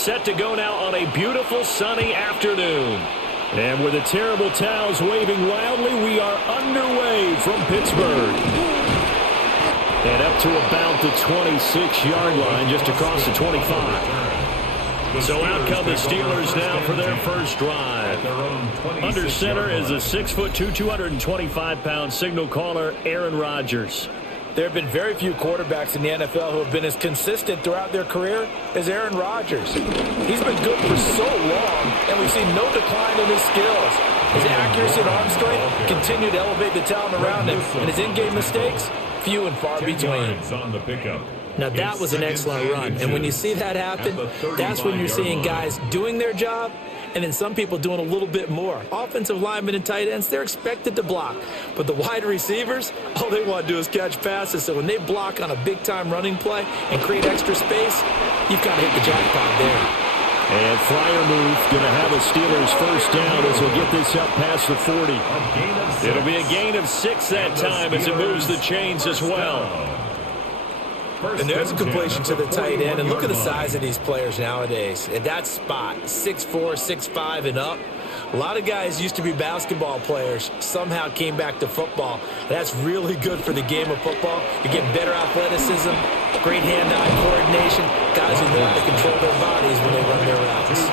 Set to go now on a beautiful sunny afternoon. And with the terrible towels waving wildly, we are underway from Pittsburgh. And up to about the 26-yard line, just across the 25. So out come the Steelers now for their first drive. Under center is a 6'2", 225-pound signal caller, Aaron Rodgers. There have been very few quarterbacks in the NFL who have been as consistent throughout their career as Aaron Rodgers. He's been good for so long, and we've seen no decline in his skills. His accuracy and arm strength continue to elevate the talent around him, and his in-game mistakes, few and far between. Now, that was an excellent run, and when you see that happen, that's when you're seeing guys doing their job and then some people doing a little bit more. Offensive linemen and tight ends, they're expected to block. But the wide receivers, all they want to do is catch passes. So when they block on a big-time running play and create extra space, you've got to hit the jackpot there. And flyer move, going to have a Steelers first down as he'll get this up past the 40. It'll be a gain of 6 that time as it moves the chains as well. And there's a completion to the tight end. And look at the size of these players nowadays. At that spot, 6'4", 6'5", and up. A lot of guys used to be basketball players, somehow came back to football. That's really good for the game of football. You get better athleticism, great hand-eye coordination, guys who know how to control their bodies when they run their routes.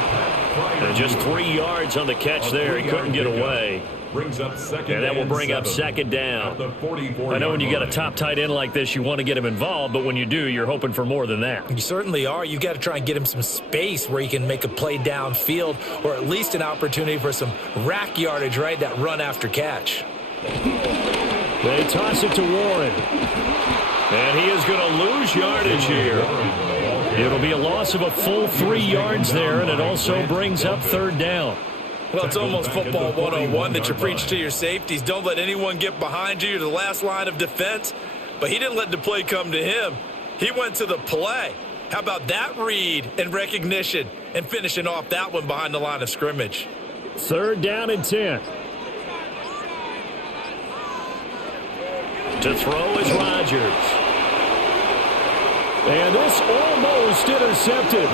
And just 3 yards on the catch there. He couldn't get away. And that will bring up second down. I know when you got a top tight end like this, you want to get him involved, but when you do, you're hoping for more than that. You certainly are. You got to try and get him some space where he can make a play downfield, or at least an opportunity for some rack yardage, right? That run after catch. They toss it to Warren. And he is going to lose yardage here. It'll be a loss of a full 3 yards there, and it also brings up third down. Well, it's almost football 101 that you preach to your safeties. Don't let anyone get behind you. You're the last line of defense. But he didn't let the play come to him. He went to the play. How about that read and recognition and finishing off that one behind the line of scrimmage? Third down and 10. To throw is Rodgers. And this almost intercepted.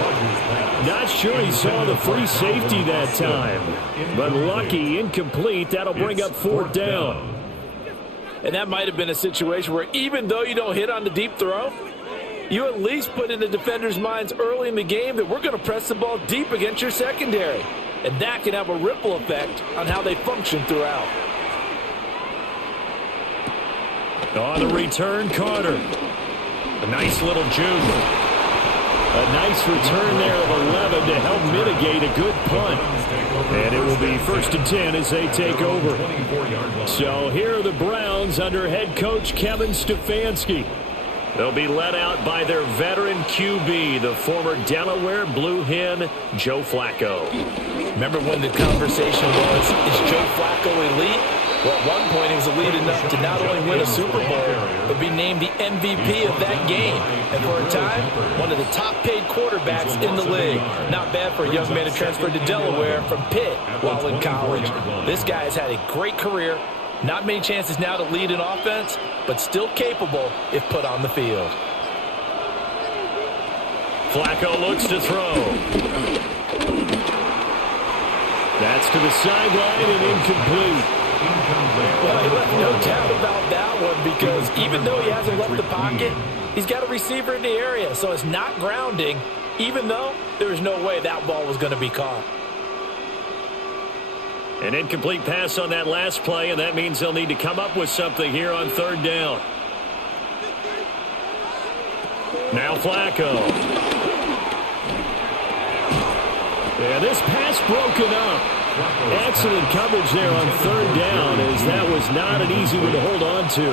Not sure he saw the free safety that time. But lucky, incomplete. That'll bring up fourth down. And that might have been a situation where even though you don't hit on the deep throw, you at least put in the defender's minds early in the game that we're going to press the ball deep against your secondary. And that can have a ripple effect on how they function throughout. On the return, Carter. A nice little juke. A nice return there of 11 to help mitigate a good punt. And it will be first and 10 as they take over. So here are the Browns under head coach Kevin Stefanski. They'll be led out by their veteran QB, the former Delaware Blue Hen, Joe Flacco. Remember when the conversation was, is Joe Flacco elite? Well, at one point, he was elite enough to not only win a Super Bowl, but be named the MVP of that game. And for a time, one of the top-paid quarterbacks in the league. Not bad for a young man who transferred to Delaware from Pitt while in college. This guy has had a great career. Not many chances now to lead an offense, but still capable if put on the field. Flacco looks to throw. That's to the sideline and incomplete. Well, he left no doubt about that one because even though he hasn't left the pocket, he's got a receiver in the area, so it's not grounding, even though there was no way that ball was going to be caught. An incomplete pass on that last play, and that means they'll need to come up with something here on third down. Now Flacco. And this pass broken up. Excellent coverage there on third down, as that was not an easy one to hold on to.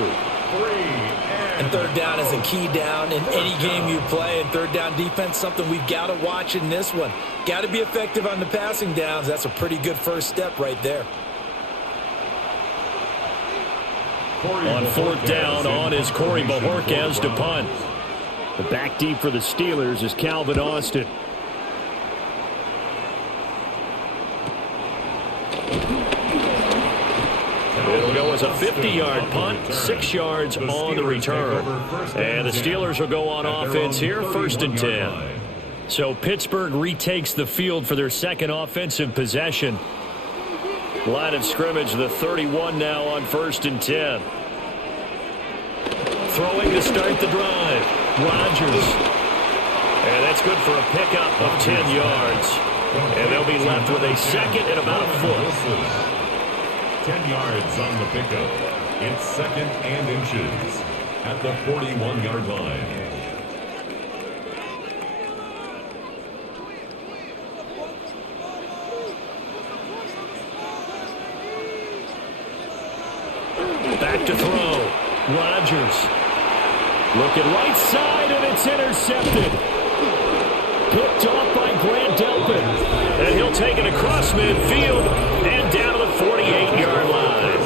And third down is a key down in any game you play. And third down defense, something we've got to watch in this one. Got to be effective on the passing downs. That's a pretty good first step right there. On fourth down, on is Corey Bojorquez to punt. The back deep for the Steelers is Calvin Austin. It'll go as a 50-yard punt, 6 yards on the return. And the Steelers will go on offense here, first and 10. So Pittsburgh retakes the field for their second offensive possession. Line of scrimmage, the 31 now on 1st and 10. Throwing to start the drive. Rodgers. And that's good for a pickup of 10 yards. And they'll be left with a second and about a foot. 10 yards on the pickup. It's second and inches at the 41-yard line. Back to throw. Rodgers. Looking right side, and it's intercepted. Picked off by Grant Delpit. And he'll take it across midfield and down to the 48-yard line.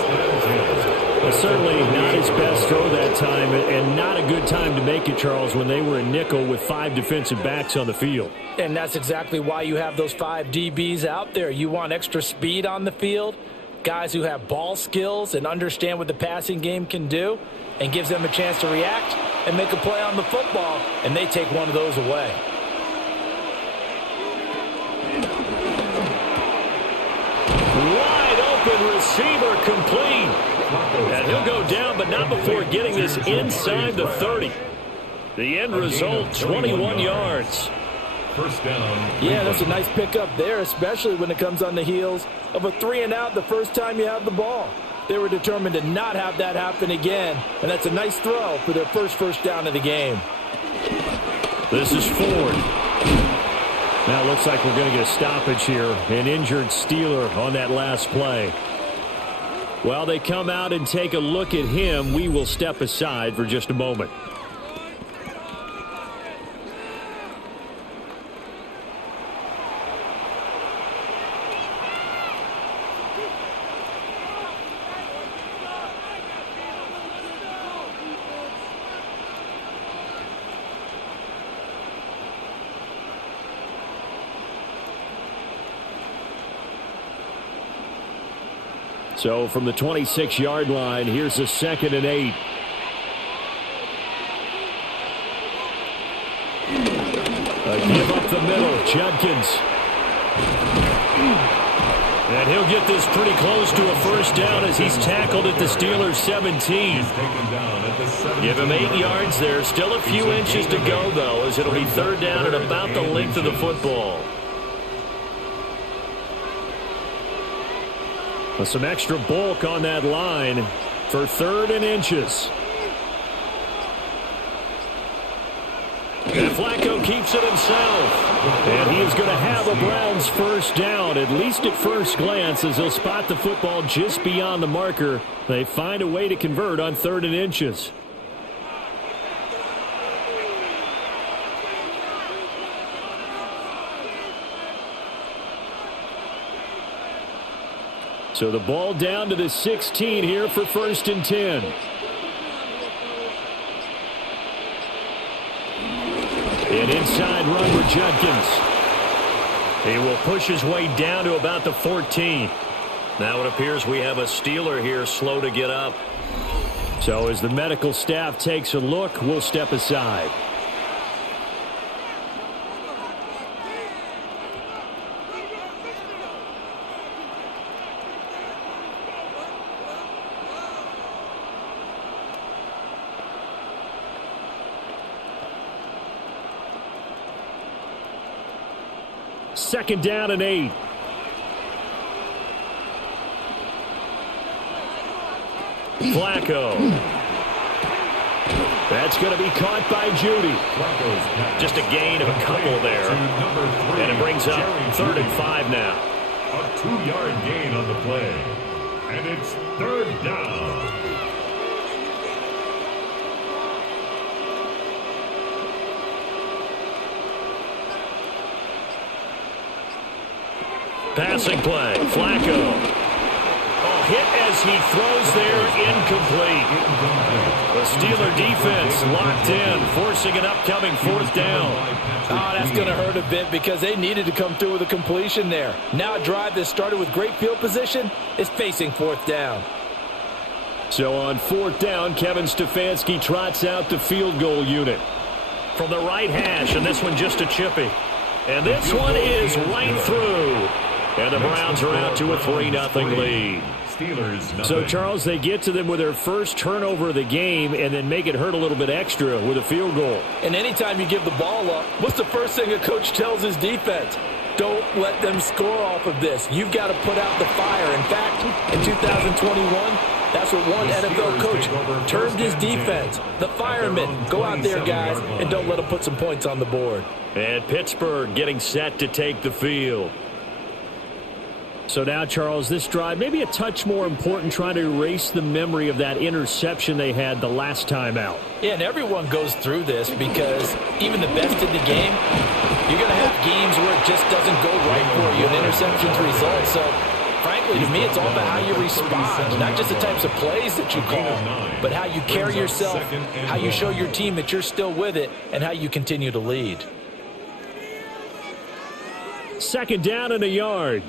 Well, certainly not his best throw that time, and not a good time to make it, Charles, when they were in nickel with 5 defensive backs on the field. And that's exactly why you have those 5 DBs out there. You want extra speed on the field, guys who have ball skills and understand what the passing game can do, and gives them a chance to react and make a play on the football, and they take one of those away. Wide open receiver complete. And he'll go down, but not before getting this inside the 30. The end result, 21 yards. First down. Yeah, that's a nice pickup there, especially when it comes on the heels of a 3-and-out the first time you have the ball. They were determined to not have that happen again, and that's a nice throw for their first down of the game. This is Ford. Now it looks like we're going to get a stoppage here. An injured Steeler on that last play. While they come out and take a look at him, we will step aside for just a moment. So from the 26-yard line, here's a 2nd and 8. A give up the middle, Judkins. And he'll get this pretty close to a first down as he's tackled at the Steelers' 17. Give him 8 yards there. Still a few inches to go, though, as it'll be 3rd down at about the length of the football. With some extra bulk on that line for 3rd and inches. And Flacco keeps it himself. And he is going to have a Browns first down, at least at first glance, as he'll spot the football just beyond the marker. They find a way to convert on 3rd and inches. So the ball down to the 16 here for 1st and 10. An inside run for Judkins. He will push his way down to about the 14. Now it appears we have a Steeler here slow to get up. So as the medical staff takes a look, we'll step aside. Second down and 8. Flacco. That's going to be caught by Judy. Just a gain of a couple there. And it brings up 3rd and 5 now. A 2-yard gain on the play. And it's 3rd down. Passing play. Flacco. Hit as he throws there, incomplete. The Steeler defense locked in, forcing an upcoming 4th down. Oh, that's going to hurt a bit because they needed to come through with a completion there. Now a drive that started with great field position is facing 4th down. So on 4th down, Kevin Stefanski trots out the field goal unit. From the right hash, and this one just a chippy. And this one is right through. And the Browns are out to a 3-0 lead. So, Charles, they get to them with their first turnover of the game and then make it hurt a little bit extra with a field goal. And anytime you give the ball up, what's the first thing a coach tells his defense? Don't let them score off of this. You've got to put out the fire. In fact, in 2021, that's what one NFL coach termed his defense. The firemen. Go out there, guys, and don't let them put some points on the board. And Pittsburgh getting set to take the field. So now, Charles, this drive maybe a touch more important, trying to erase the memory of that interception they had the last time out. Yeah, and everyone goes through this because even the best in the game, you're going to have games where it just doesn't go right for you, and interceptions result. So, frankly, to me, it's all about how you respond, not just the types of plays that you call, but how you carry yourself, how you show your team that you're still with it, and how you continue to lead. Second down and a yard.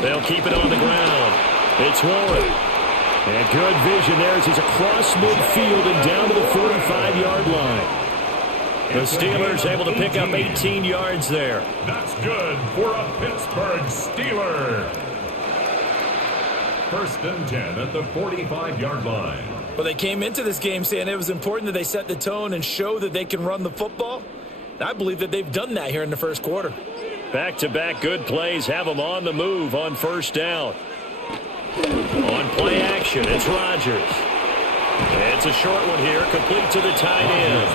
They'll keep it on the ground. It's Warren. And good vision there as he's across midfield and down to the 45-yard line. The Steelers able to pick up 18 yards there. That's good for a Pittsburgh Steeler. First and 10 at the 45-yard line. Well, they came into this game saying it was important that they set the tone and show that they can run the football. I believe that they've done that here in the first quarter. Back-to-back good plays have them on the move on first down. On play action, it's Rodgers. It's a short one here, complete to the tight end.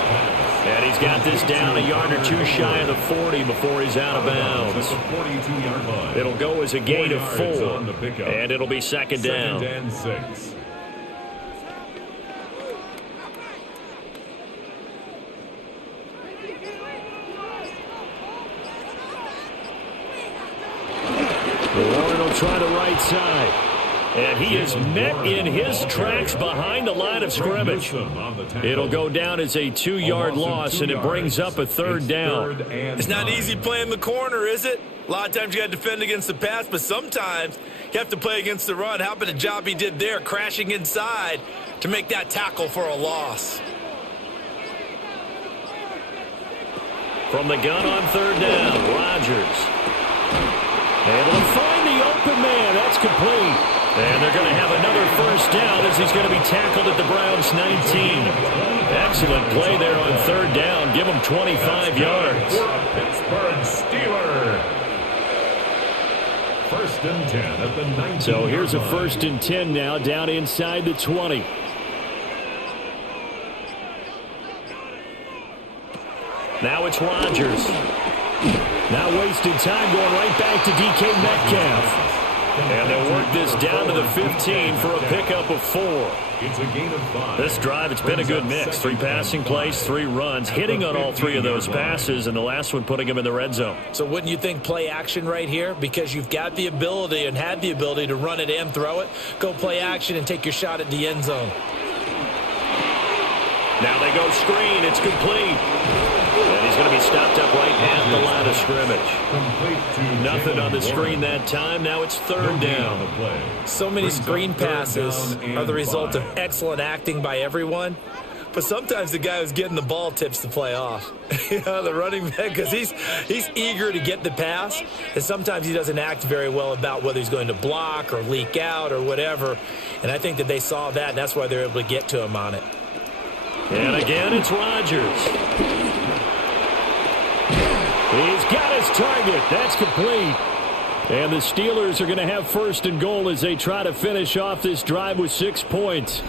And he's got this down a yard or two shy of the 40 before he's out of bounds. It'll go as a gain of 4, and it'll be second down. Second and 6. Warren will try the right side. And he is met in his tracks behind the line of scrimmage. It'll go down as a 2-yard loss, and it brings up a third down. It's not easy playing the corner, is it? A lot of times you got to defend against the pass, but sometimes you have to play against the run. How about the job he did there, crashing inside to make that tackle for a loss? From the gun on third down, Rodgers. Able to find the open man. That's complete. And they're going to have another first down as he's going to be tackled at the Browns' 19. Excellent play there on third down. Give him 25 yards. Pittsburgh Steeler. First and 10 at the 19. So here's a first and 10 now, down inside the 20. Now it's Rodgers. Now wasted time going right back to DK Metcalf. And they'll work this down to the 15 for a pickup of 4. It's a gain of 5. This drive, it's been a good mix. 3 passing plays, 3 runs, hitting on all 3 of those passes, and the last one putting him in the red zone. So wouldn't you think play action right here? Because you've got the ability and had the ability to run it and throw it. Go play action and take your shot at the end zone. Now they go screen. It's complete. And he's going to be stopped up right at the line of scrimmage. Nothing on the screen that time. Now it's third down. So many screen passes are the result of excellent acting by everyone. But sometimes the guy who's getting the ball tips the play off. You know, the running back, because he's eager to get the pass. And sometimes he doesn't act very well about whether he's going to block or leak out or whatever. And I think that they saw that, and that's why they're able to get to him on it. And again, it's Rodgers. He's got his target. That's complete. And the Steelers are going to have first and goal as they try to finish off this drive with 6 points.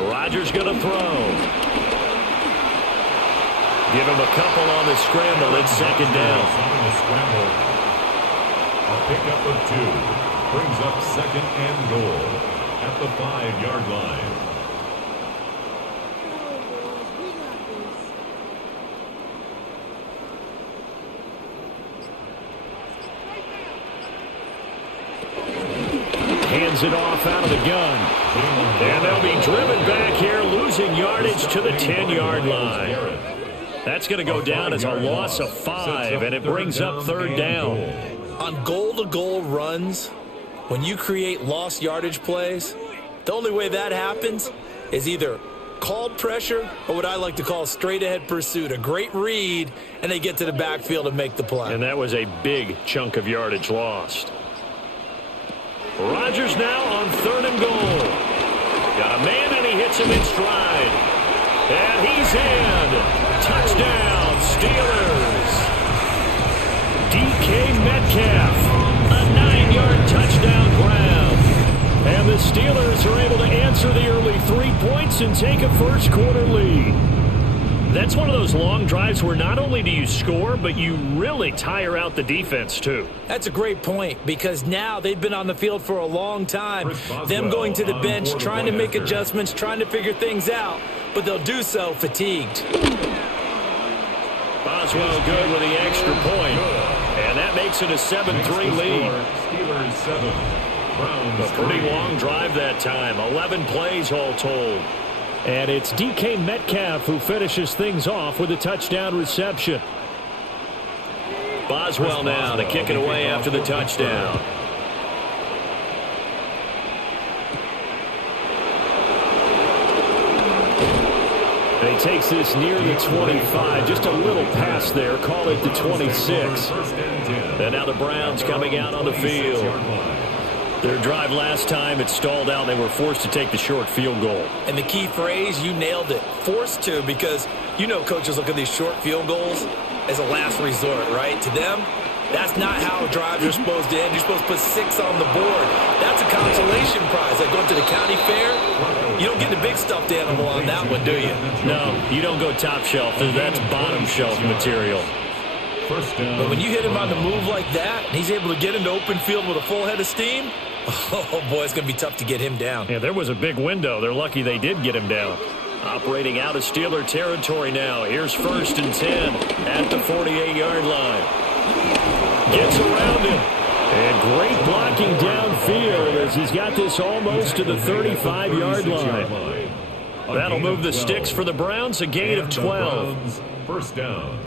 Rodgers going to throw. Give him a couple on the scramble. It's second down. A pickup of 2 brings up second and goal at the 5-yard line. Hands it off out of the gun. And they'll be driven back here, losing yardage to the 10-yard line. That's going to go down as a loss of 5, and it brings up third down. On goal-to-goal runs, when you create lost yardage plays, the only way that happens is either called pressure or what I like to call straight-ahead pursuit, a great read, and they get to the backfield and make the play. And that was a big chunk of yardage lost. Rodgers now on 3rd and goal. Got a man, and he hits him in stride. And he's in. Touchdown, Steelers. DK Metcalf, a 9-yard touchdown grab. And the Steelers are able to answer the early 3 points and take a first-quarter lead. That's one of those long drives where not only do you score, but you really tire out the defense, too. That's a great point, because now they've been on the field for a long time. Them going to the bench, trying to make adjustments, trying to figure things out, but they'll do so fatigued. Boswell good with the extra point, and that makes it a 7-3 lead. Steelers 7. Browns A pretty 3. long drive that time, 11 plays all told. And it's DK Metcalf who finishes things off with a touchdown reception. Boswell now to kick it away after the touchdown. And he takes this near the 25, just a little pass there, call it the 26. And now the Browns coming out on the field. Their drive last time, it stalled out. They were forced to take the short field goal. And the key phrase, you nailed it, forced to, because you know coaches look at these short field goals as a last resort, right? To them, that's not how drives are supposed to end. You're supposed to put 6 on the board. That's a consolation prize. Like going to the county fair, you don't get the big stuffed animal on that one, do you? No, you don't go top shelf. That's bottom shelf material. But when you hit him on the move like that, and he's able to get into open field with a full head of steam, oh, boy, it's going to be tough to get him down. Yeah, there was a big window. They're lucky they did get him down. Operating out of Steeler territory now. Here's 1st and 10 at the 48-yard line. Gets around him. And great blocking downfield as he's got this almost to the 35-yard line. That'll move the sticks for the Browns, a gain of 12. First down.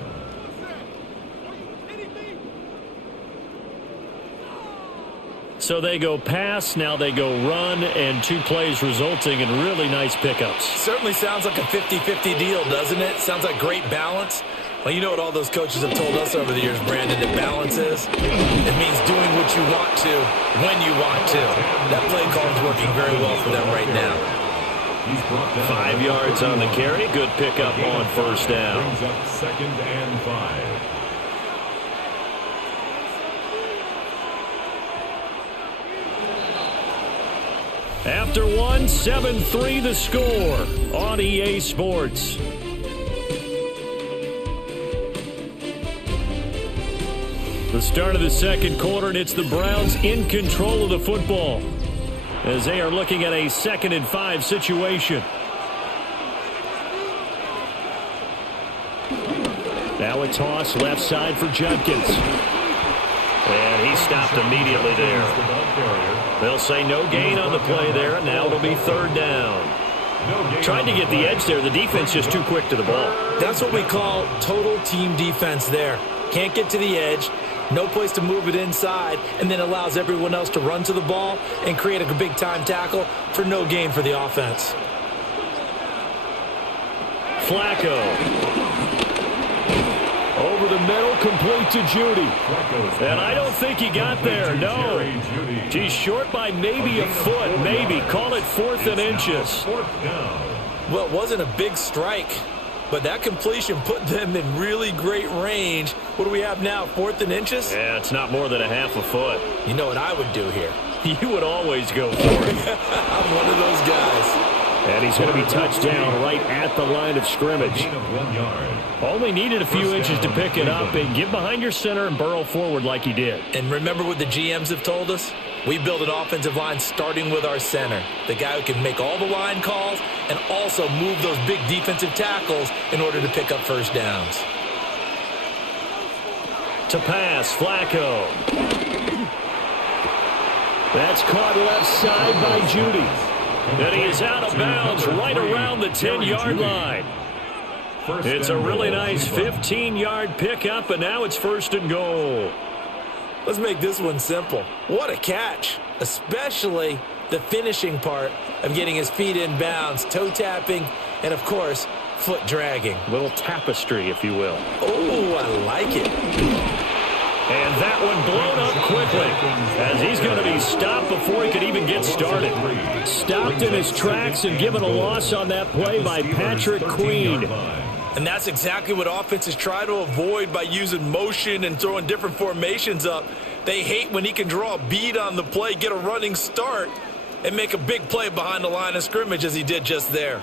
So they go pass, now they go run, and 2 plays resulting in really nice pickups. Certainly sounds like a 50-50 deal, doesn't it? Sounds like great balance. Well, you know what all those coaches have told us over the years, Brandon, that balance is? It means doing what you want to, when you want to. That play call is working very well for them right now. 5 yards on the carry, good pickup on first down. Brings up 2nd and 5. After one, 7-3 the score on EA Sports. The start of the second quarter, and it's the Browns in control of the football as they are looking at a 2nd and 5 situation. Now a toss left side for Judkins. And he stopped immediately there. They'll say no gain on the play there. Now it'll be 3rd down. Tried to get the edge there. The defense just too quick to the ball. That's what we call total team defense there. Can't get to the edge. No place to move it inside, and then allows everyone else to run to the ball and create a big-time tackle for no gain for the offense. Flacco. Over the middle, complete to Judy. And I don't think he got there, no. He's short by maybe a foot, maybe. Call it 4th and inches. Well, it wasn't a big strike, but that completion put them in really great range. What do we have now, 4th and inches? Yeah, it's not more than a half a foot. You know what I would do here? You would always go for it. I'm one of those guys. And he's going to be touched down right at the line of scrimmage. Only needed a few inches to pick it up and get behind your center and burrow forward like he did. And remember what the GMs have told us? We build an offensive line starting with our center, the guy who can make all the line calls and also move those big defensive tackles in order to pick up first downs. To pass, Flacco. That's caught left side by Judy. And he is out of bounds right around the 10-yard line. It's a really nice 15-yard pickup, and now it's first and goal. Let's make this one simple. What a catch, especially the finishing part of getting his feet in bounds, toe tapping, and, of course, foot dragging. A little tapestry, if you will. Oh, I like it. And that one blown up quickly as he's going to be stopped before he could even get started. Stopped in his tracks and given a loss on that play by Patrick Queen. And that's exactly what offenses try to avoid by using motion and throwing different formations up. They hate when he can draw a bead on the play, get a running start, and make a big play behind the line of scrimmage as he did just there.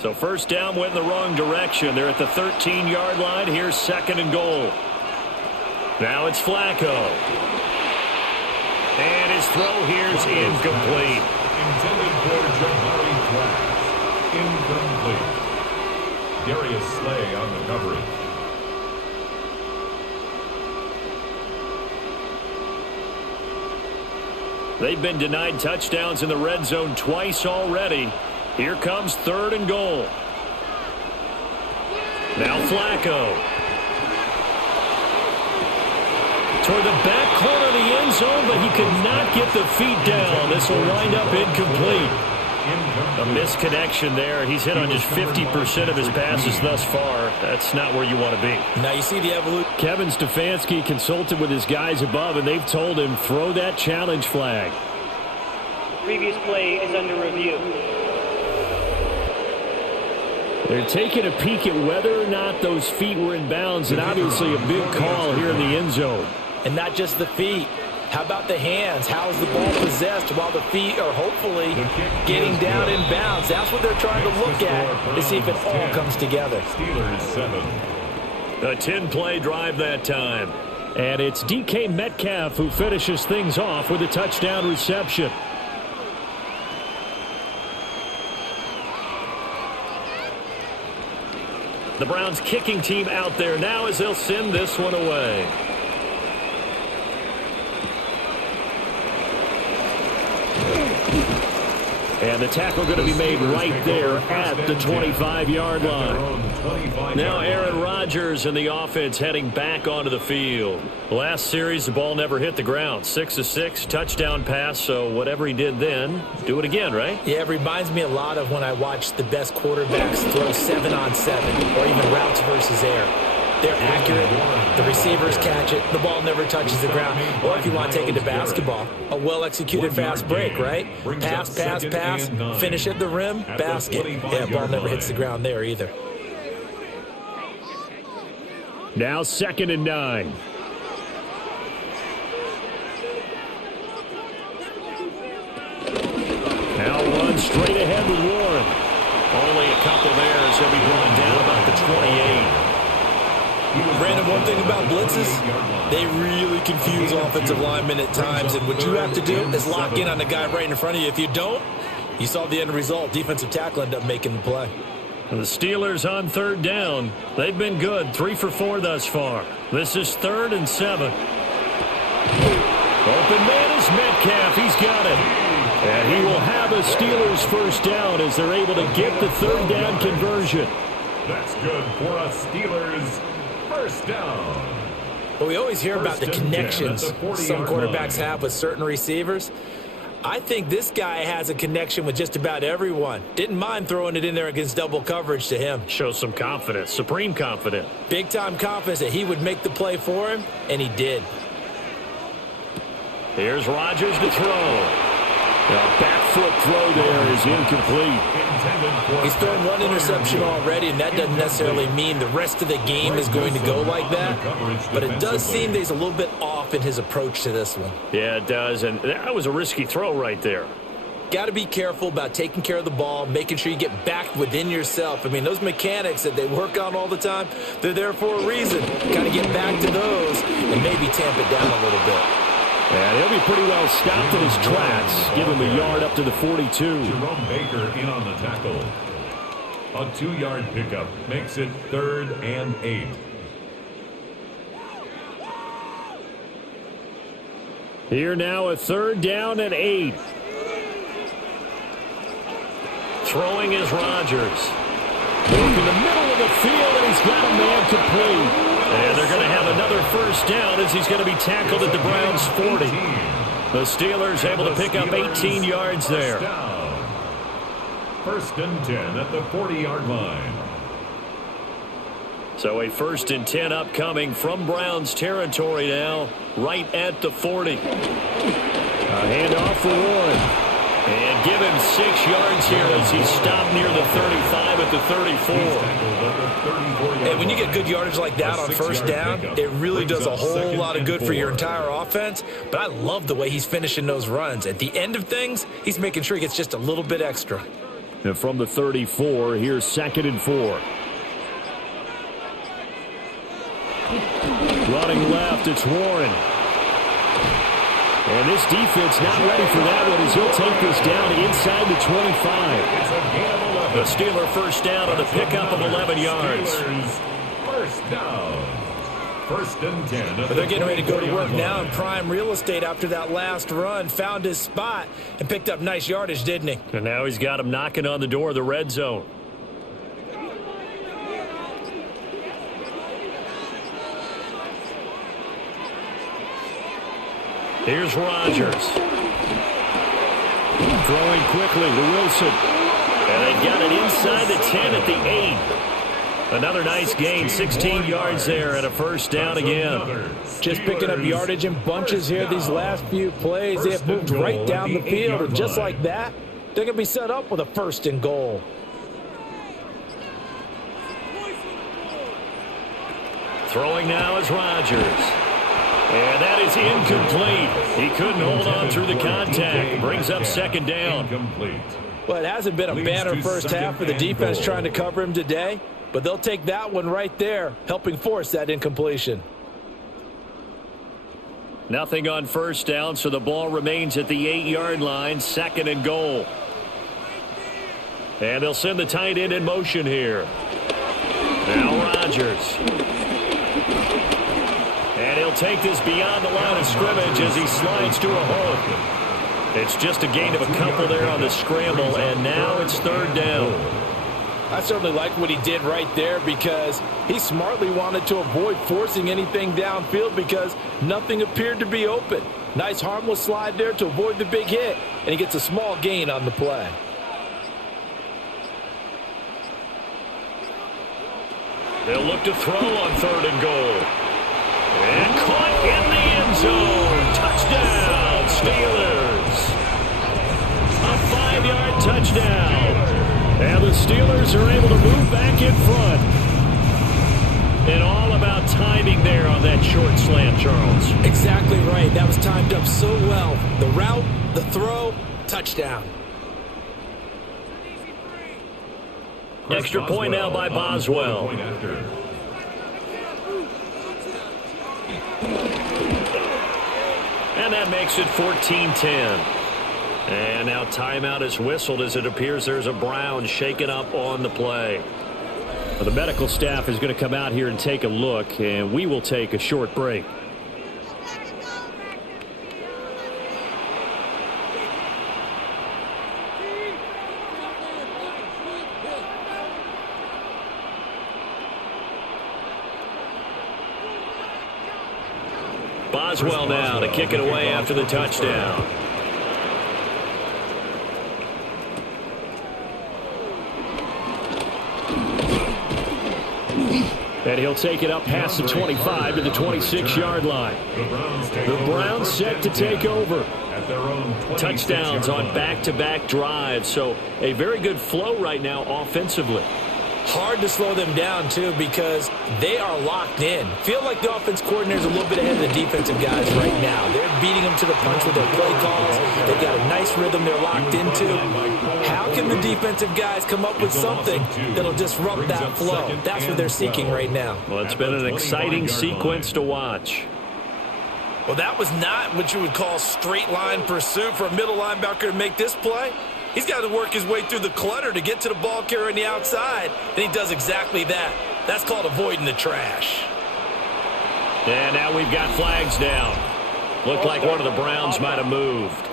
So first down went in the wrong direction. They're at the 13-yard line. Here's second and goal. Now it's Flacco. And his throw here's incomplete. Intended for Jabari Flats. Incomplete. Darius Slay on the coverage. They've been denied touchdowns in the red zone twice already. Here comes third and goal. Now Flacco. Toward the back corner of the end zone, but he could not get the feet down. This will wind up incomplete. A misconnection there. He's hit on just 50% of his passes thus far. That's not where you want to be. Now you see the evolution. Kevin Stefanski consulted with his guys above, and they've told him, throw that challenge flag. The previous play is under review. They're taking a peek at whether or not those feet were in bounds, and obviously a big call here in the end zone. And not just the feet. How about the hands? How is the ball possessed while the feet are hopefully getting down in bounds? That's what they're trying to look at to see if it all comes together. Steelers 7. A 10-play drive that time. And it's DK Metcalf who finishes things off with a touchdown reception. The Browns kicking team out there now as they'll send this one away. And the tackle going to be made right there at the 25-yard line. Now Aaron Rodgers and the offense heading back onto the field. Last series, the ball never hit the ground. 6 of 6, touchdown pass, so whatever he did then, do it again, right? Yeah, it reminds me a lot of when I watched the best quarterbacks throw 7-on-7 or even routes versus air. They're accurate. The receivers catch it. The ball never touches the ground. Or if you want to take it to basketball, a well-executed fast break, right? Pass, pass, pass, finish at the rim, basket. Yeah, ball never hits the ground there either. Now 2nd and 9. Now run straight ahead with Warren. Only a couple there as he'll be going down about the 28. Brandon, one thing about blitzes, they really confuse offensive linemen at times, and what you have to do is lock in on the guy right in front of you. If you don't, you saw the end result. Defensive tackle ended up making the play. And the Steelers on 3rd down. They've been good, 3 for 4 thus far. This is 3rd and 7. Open man is Metcalf. He's got it. And he will have a Steelers first down as they're able to get the 3rd down conversion. That's good for a Steelers first down. Well, we always hear about the connections some quarterbacks have with certain receivers. I think this guy has a connection with just about everyone. Didn't mind throwing it in there against double coverage to him. Shows some confidence, supreme confidence. Big-time confidence that he would make the play for him, and he did. Here's Rodgers to throw. The back foot throw there is incomplete. He's thrown one interception already, and that doesn't necessarily mean the rest of the game is going to go like that. But it does seem that he's a little bit off in his approach to this one. Yeah, it does, and that was a risky throw right there. Got to be careful about taking care of the ball, making sure you get back within yourself. I mean, those mechanics that they work on all the time, they're there for a reason. Got to get back to those and maybe tamp it down a little bit. And he'll be pretty well stopped in his tracks. Give him a yard up to the 42. Jerome Baker in on the tackle. A 2-yard pickup makes it 3rd and 8. Here now a 3rd down and 8. Throwing is Rodgers. Working the middle of the field, and he's got a man complete. And they're going to have another 1st down as he's going to be tackled at the Browns' 40. The Steelers able to pick up 18 yards there. 1st and 10 at the 40-yard line. So a 1st and 10 upcoming from Browns territory now, right at the 40. A handoff for Warren. And give him 6 yards here as he's stopped near the 35 at the 34. And when you get good yardage like that on 1st down, it really does a whole lot of good for your entire offense. But I love the way he's finishing those runs. At the end of things, he's making sure he gets just a little bit extra. And from the 34, here's 2nd and 4. Running left, it's Warren. And this defense not ready for that one as he'll take this down inside the 25. The Steeler 1st down on a pickup of 11 yards. 1st down. 1st and 10. But they're getting ready to go to work now in prime real estate after that last run. Found his spot and picked up nice yardage, didn't he? And now he's got him knocking on the door of the red zone. Here's Rodgers. Throwing quickly to Wilson. And they got it inside the 10 at the 8. Another nice gain, 16 yards there and a 1st down again. Just picking up yardage in bunches here these last few plays. They have moved right down the field, and just like that, they're going to be set up with a 1st and goal. Throwing now is Rodgers. And that is incomplete. He couldn't hold on through the contact. Brings up 2nd down. Incomplete. Well, it hasn't been a banner 1st half for the defense trying to cover him today, but they'll take that one right there, helping force that incompletion. Nothing on 1st down, so the ball remains at the 8-yard line, 2nd and goal. And they'll send the tight end in motion here. Now Rodgers. And he'll take this beyond the line of scrimmage as he slides to a hole. It's just a gain of a couple there on the scramble, and now it's 3rd down. I certainly like what he did right there because he smartly wanted to avoid forcing anything downfield because nothing appeared to be open. Nice harmless slide there to avoid the big hit, and he gets a small gain on the play. They'll look to throw on 3rd and goal. And caught in the end zone. Touchdown, Steelers. A 5-yard touchdown. And the Steelers are able to move back in front. And all about timing there on that short slant, Charles. Exactly right. That was timed up so well. The route, the throw, touchdown. Extra point now by Boswell. And that makes it 14-10. And now timeout is whistled as it appears there's a Brown shaken up on the play. Well, the medical staff is going to come out here and take a look, and we will take a short break. Boswell now to kick it away after the touchdown. And he'll take it up past the 25 to the 26-yard line. The Browns set to take over. Touchdowns on back-to-back drives, so a very good flow right now offensively. Hard to slow them down, too, because they are locked in. Feel like the offense coordinator's a little bit ahead of the defensive guys right now. They're beating them to the punch with their play calls. They've got a nice rhythm they're locked into. How can the defensive guys come up with something that'll disrupt that flow? That's what they're seeking right now. Well, it's been an exciting sequence to watch. Well, that was not what you would call straight line pursuit for a middle linebacker to make this play. He's got to work his way through the clutter to get to the ball carrier on the outside, and he does exactly that. That's called avoiding the trash. And now we've got flags down. Looked like one of the Browns might have moved.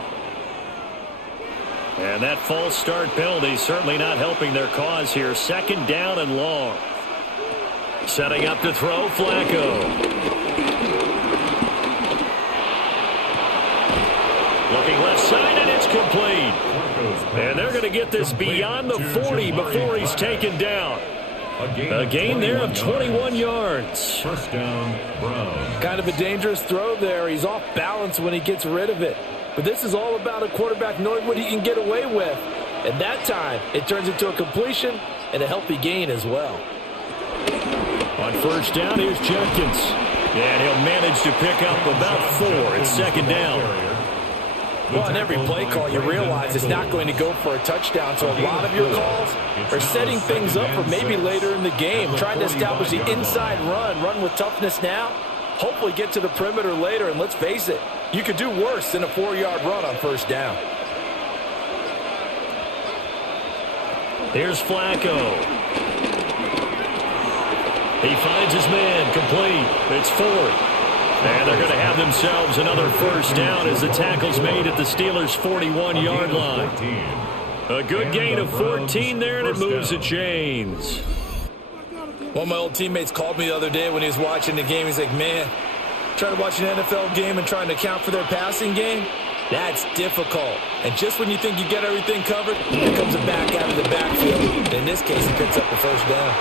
And that false start penalty certainly not helping their cause here. Second down and long. Setting up to throw, Flacco. Looking left side, and it's complete. And they're going to get this beyond the 40 before he's taken down. A gain there of 21 yards. First down, Brown. Kind of a dangerous throw there. He's off balance when he gets rid of it. But this is all about a quarterback knowing what he can get away with. And that time, it turns into a completion and a healthy gain as well. On first down, here's Jenkins. And he'll manage to pick up about 4. It's second down. Well, in every play call, you realize it's not going to go for a touchdown. So a lot of your calls are setting things up for maybe later in the game, trying to establish the inside run with toughness now, hopefully get to the perimeter later. And let's face it, you could do worse than a 4-yard run on first down. Here's Flacco. He finds his man, complete. It's 4th. And they're going to have themselves another first down as the tackle's made at the Steelers' 41-yard line. A good gain of 14 there, and it moves the chains. One of my old teammates called me the other day when he was watching the game. He's like, man, trying to watch an NFL game and trying to account for their passing game, that's difficult. And just when you think you get everything covered, here comes a back out of the backfield. And in this case, he picks up the first down.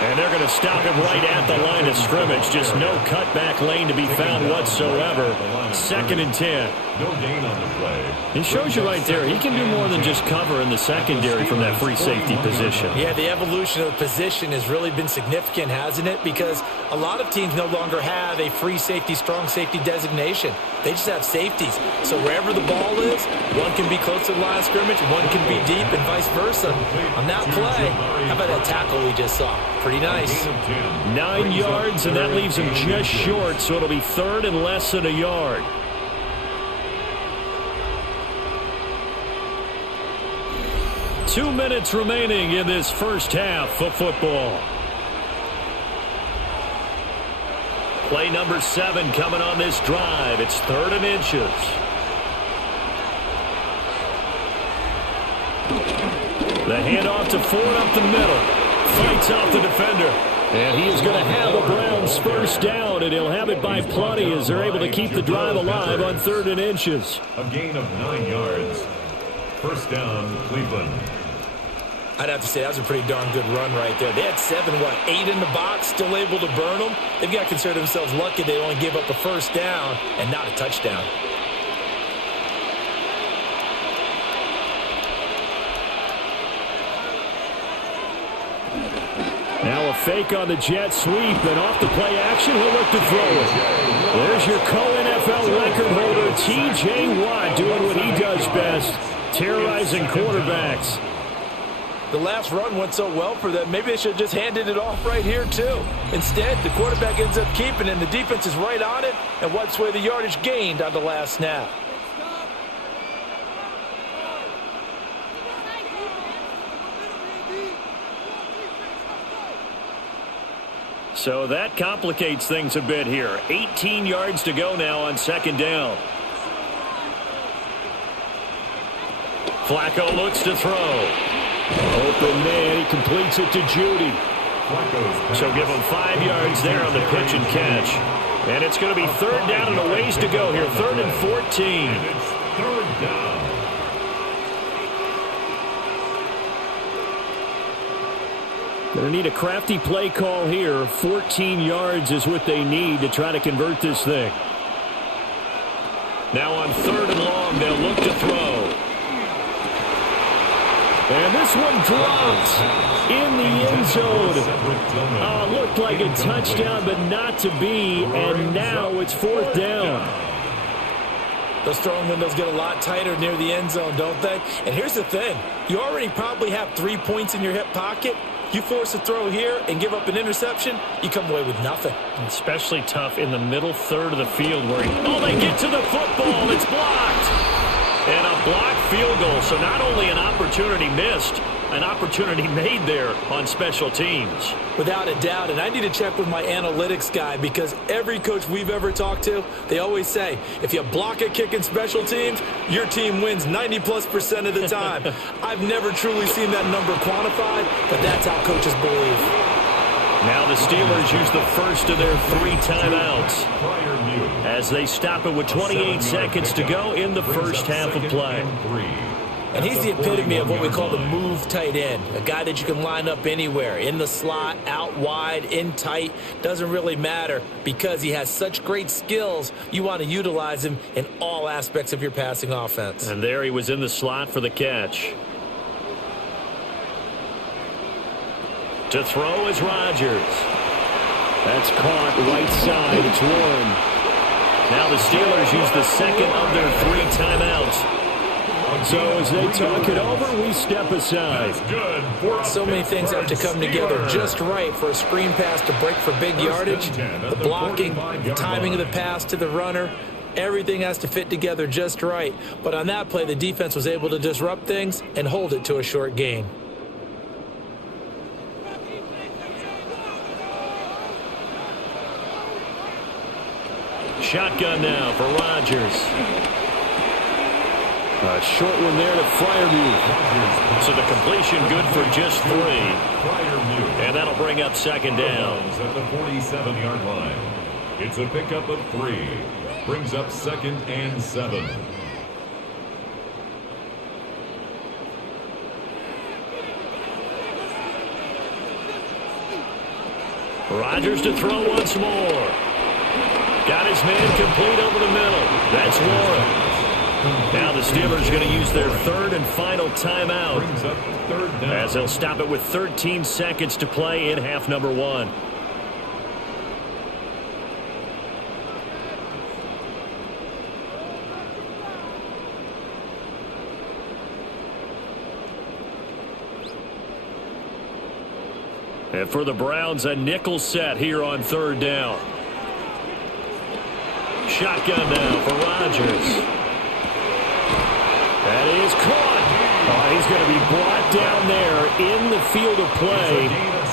And they're going to stop him right at the line of scrimmage. Just no cutback lane to be found whatsoever. Second and 10. No gain on the play. He shows you right there, he can do more than just cover in the secondary from that free safety position. Yeah, the evolution of the position has really been significant, hasn't it? Because a lot of teams no longer have a free safety, strong safety designation. They just have safeties. So wherever the ball is, one can be close to the line of scrimmage, one can be deep, and vice versa. On that play, how about that tackle we just saw? Pretty nice. 9 yards, and that leaves him just short, so it'll be third and less than a yard. Two minutes remaining in this first half of football. Play number 7 coming on this drive. It's 3rd and inches. The handoff to Ford up the middle. Fights off the defender. And he is going to have a Browns first down, and he'll have it by plenty as they're able to keep the drive alive on 3rd and inches. A gain of 9 yards. First down, Cleveland. I'd have to say that was a pretty darn good run right there. They had 8 in the box, still able to burn them. They've got to consider themselves lucky they only gave up a first down and not a touchdown. Now a fake on the jet sweep, and off the play action, he'll look to throw it. There's your co-NFL record holder, T.J. Watt, doing what he does best, terrorizing quarterbacks. The last run went so well for them, maybe they should have just handed it off right here, too. Instead, the quarterback ends up keeping it, and the defense is right on it and wipes away the yardage gained on the last snap. So that complicates things a bit here. 18 yards to go now on second down. Flacco looks to throw. Open man, he completes it to Judy. So give him 5 yards there on the pitch and catch. And it's going to be 3rd down and a ways to go here. 3rd and 14. And it's 3rd down. Going to need a crafty play call here. 14 yards is what they need to try to convert this thing. Now on 3rd and long, they'll look to throw. And this one drops in the end zone. Looked like a touchdown, but not to be. And now it's 4th down. Those throwing windows get a lot tighter near the end zone, don't they? And here's the thing. You already probably have 3 points in your hip pocket. You force a throw here and give up an interception, you come away with nothing. Especially tough in the middle third of the field where they get to the football. It's blocked. And a blocked field goal. So not only an opportunity missed, an opportunity made there on special teams. Without a doubt, and I need to check with my analytics guy because every coach we've ever talked to, they always say, if you block a kick in special teams, your team wins 90+% of the time. I've never truly seen that number quantified, but that's how coaches believe. Now the Steelers use the first of their 3 timeouts as they stop it with 28 seconds to go in the first half of play. And he's the epitome of what we call the move tight end, a guy that you can line up anywhere, in the slot, out wide, in tight, doesn't really matter because he has such great skills. You want to utilize him in all aspects of your passing offense. And there he was in the slot for the catch. To throw is Rodgers. That's caught right side. It's Warren. Now the Steelers use the second of their 3 timeouts. So as they talk it over, we step aside. So many things have to come together just right for a screen pass to break for big yardage. The blocking, the timing of the pass to the runner, everything has to fit together just right. But on that play, the defense was able to disrupt things and hold it to a short gain. Shotgun now for Rodgers. A short one there to Freiermuth. So the completion good for just 3. And that'll bring up second down. At the 47-yard line. It's a pickup of 3. Brings up 2nd and 7. Rodgers to throw once more. Got his man complete over the middle. That's Warren. Now the Steelers are going to use their 3rd and final timeout as they'll stop it with 13 seconds to play in half number 1. And for the Browns, a nickel set here on 3rd down. Shotgun now for Rodgers. That is caught. He's going to be brought down there in the field of play.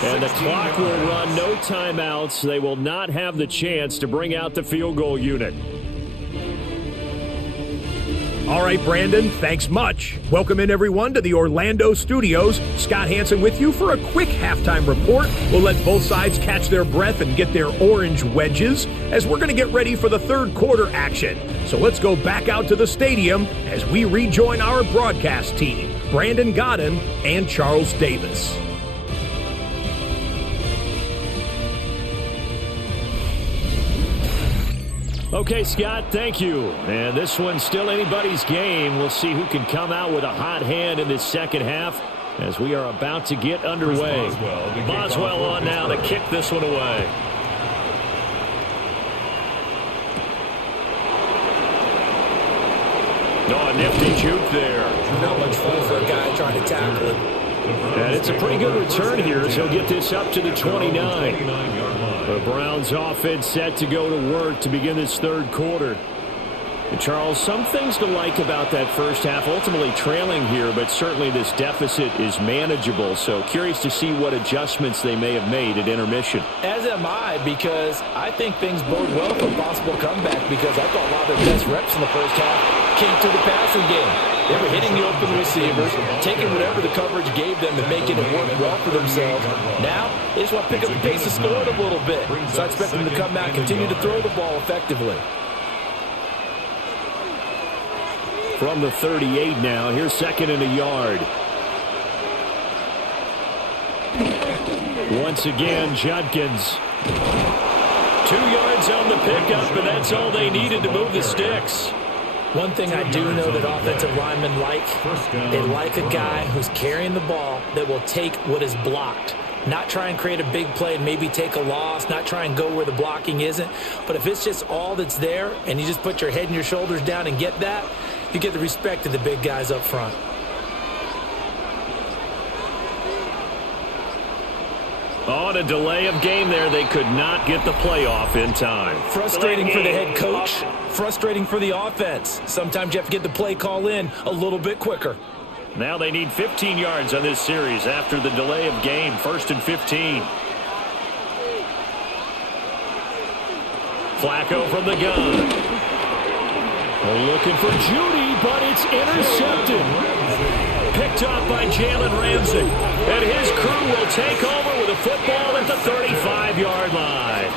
And the clock will run, no timeouts. They will not have the chance to bring out the field goal unit. All right, Brandon, thanks much. Welcome in, everyone, to the Orlando studios. Scott Hansen with you for a quick halftime report. We'll let both sides catch their breath and get their orange wedges as we're going to get ready for the 3rd quarter action. So let's go back out to the stadium as we rejoin our broadcast team, Brandon Godden and Charles Davis. Okay, Scott, thank you. And this one's still anybody's game. We'll see who can come out with a hot hand in this second half as we are about to get underway. Boswell on now to kick this one away. Oh, a nifty juke there. Not much fun for a guy trying to tackle him. And it's a pretty good return here as he'll get this up to the 29. The Browns offense set to go to work to begin this 3rd quarter. And Charles, some things to like about that first half, ultimately trailing here, but certainly this deficit is manageable. So curious to see what adjustments they may have made at intermission. As am I, because I think things bode well for a possible comeback because I thought a lot of their best reps in the first half came through the passing game. They were hitting the open receivers, taking whatever the coverage gave them and making it work well for themselves. Now, they just want to pick up the pace of scoring a little bit. So I expect them to come back and continue to throw the ball effectively. From the 38 now, here's 2nd and a yard. Once again, Judkins. 2 yards on the pickup, and that's all they needed to move the sticks. One thing I do know that offensive linemen like, they like a guy who's carrying the ball that will take what is blocked. Not try and create a big play and maybe take a loss, not try and go where the blocking isn't. But if it's just all that's there and you just put your head and your shoulders down and get that, you get the respect of the big guys up front. On a delay of game there, they could not get the playoff in time. Frustrating for the head coach, frustrating for the offense. Sometimes you have to get the play call in a little bit quicker. Now they need 15 yards on this series after the delay of game. 1st and 15. Flacco from the gun. Looking for Judy, but it's intercepted. Picked up by Jalen Ramsey. And his crew will take over with a football at the 35-yard line.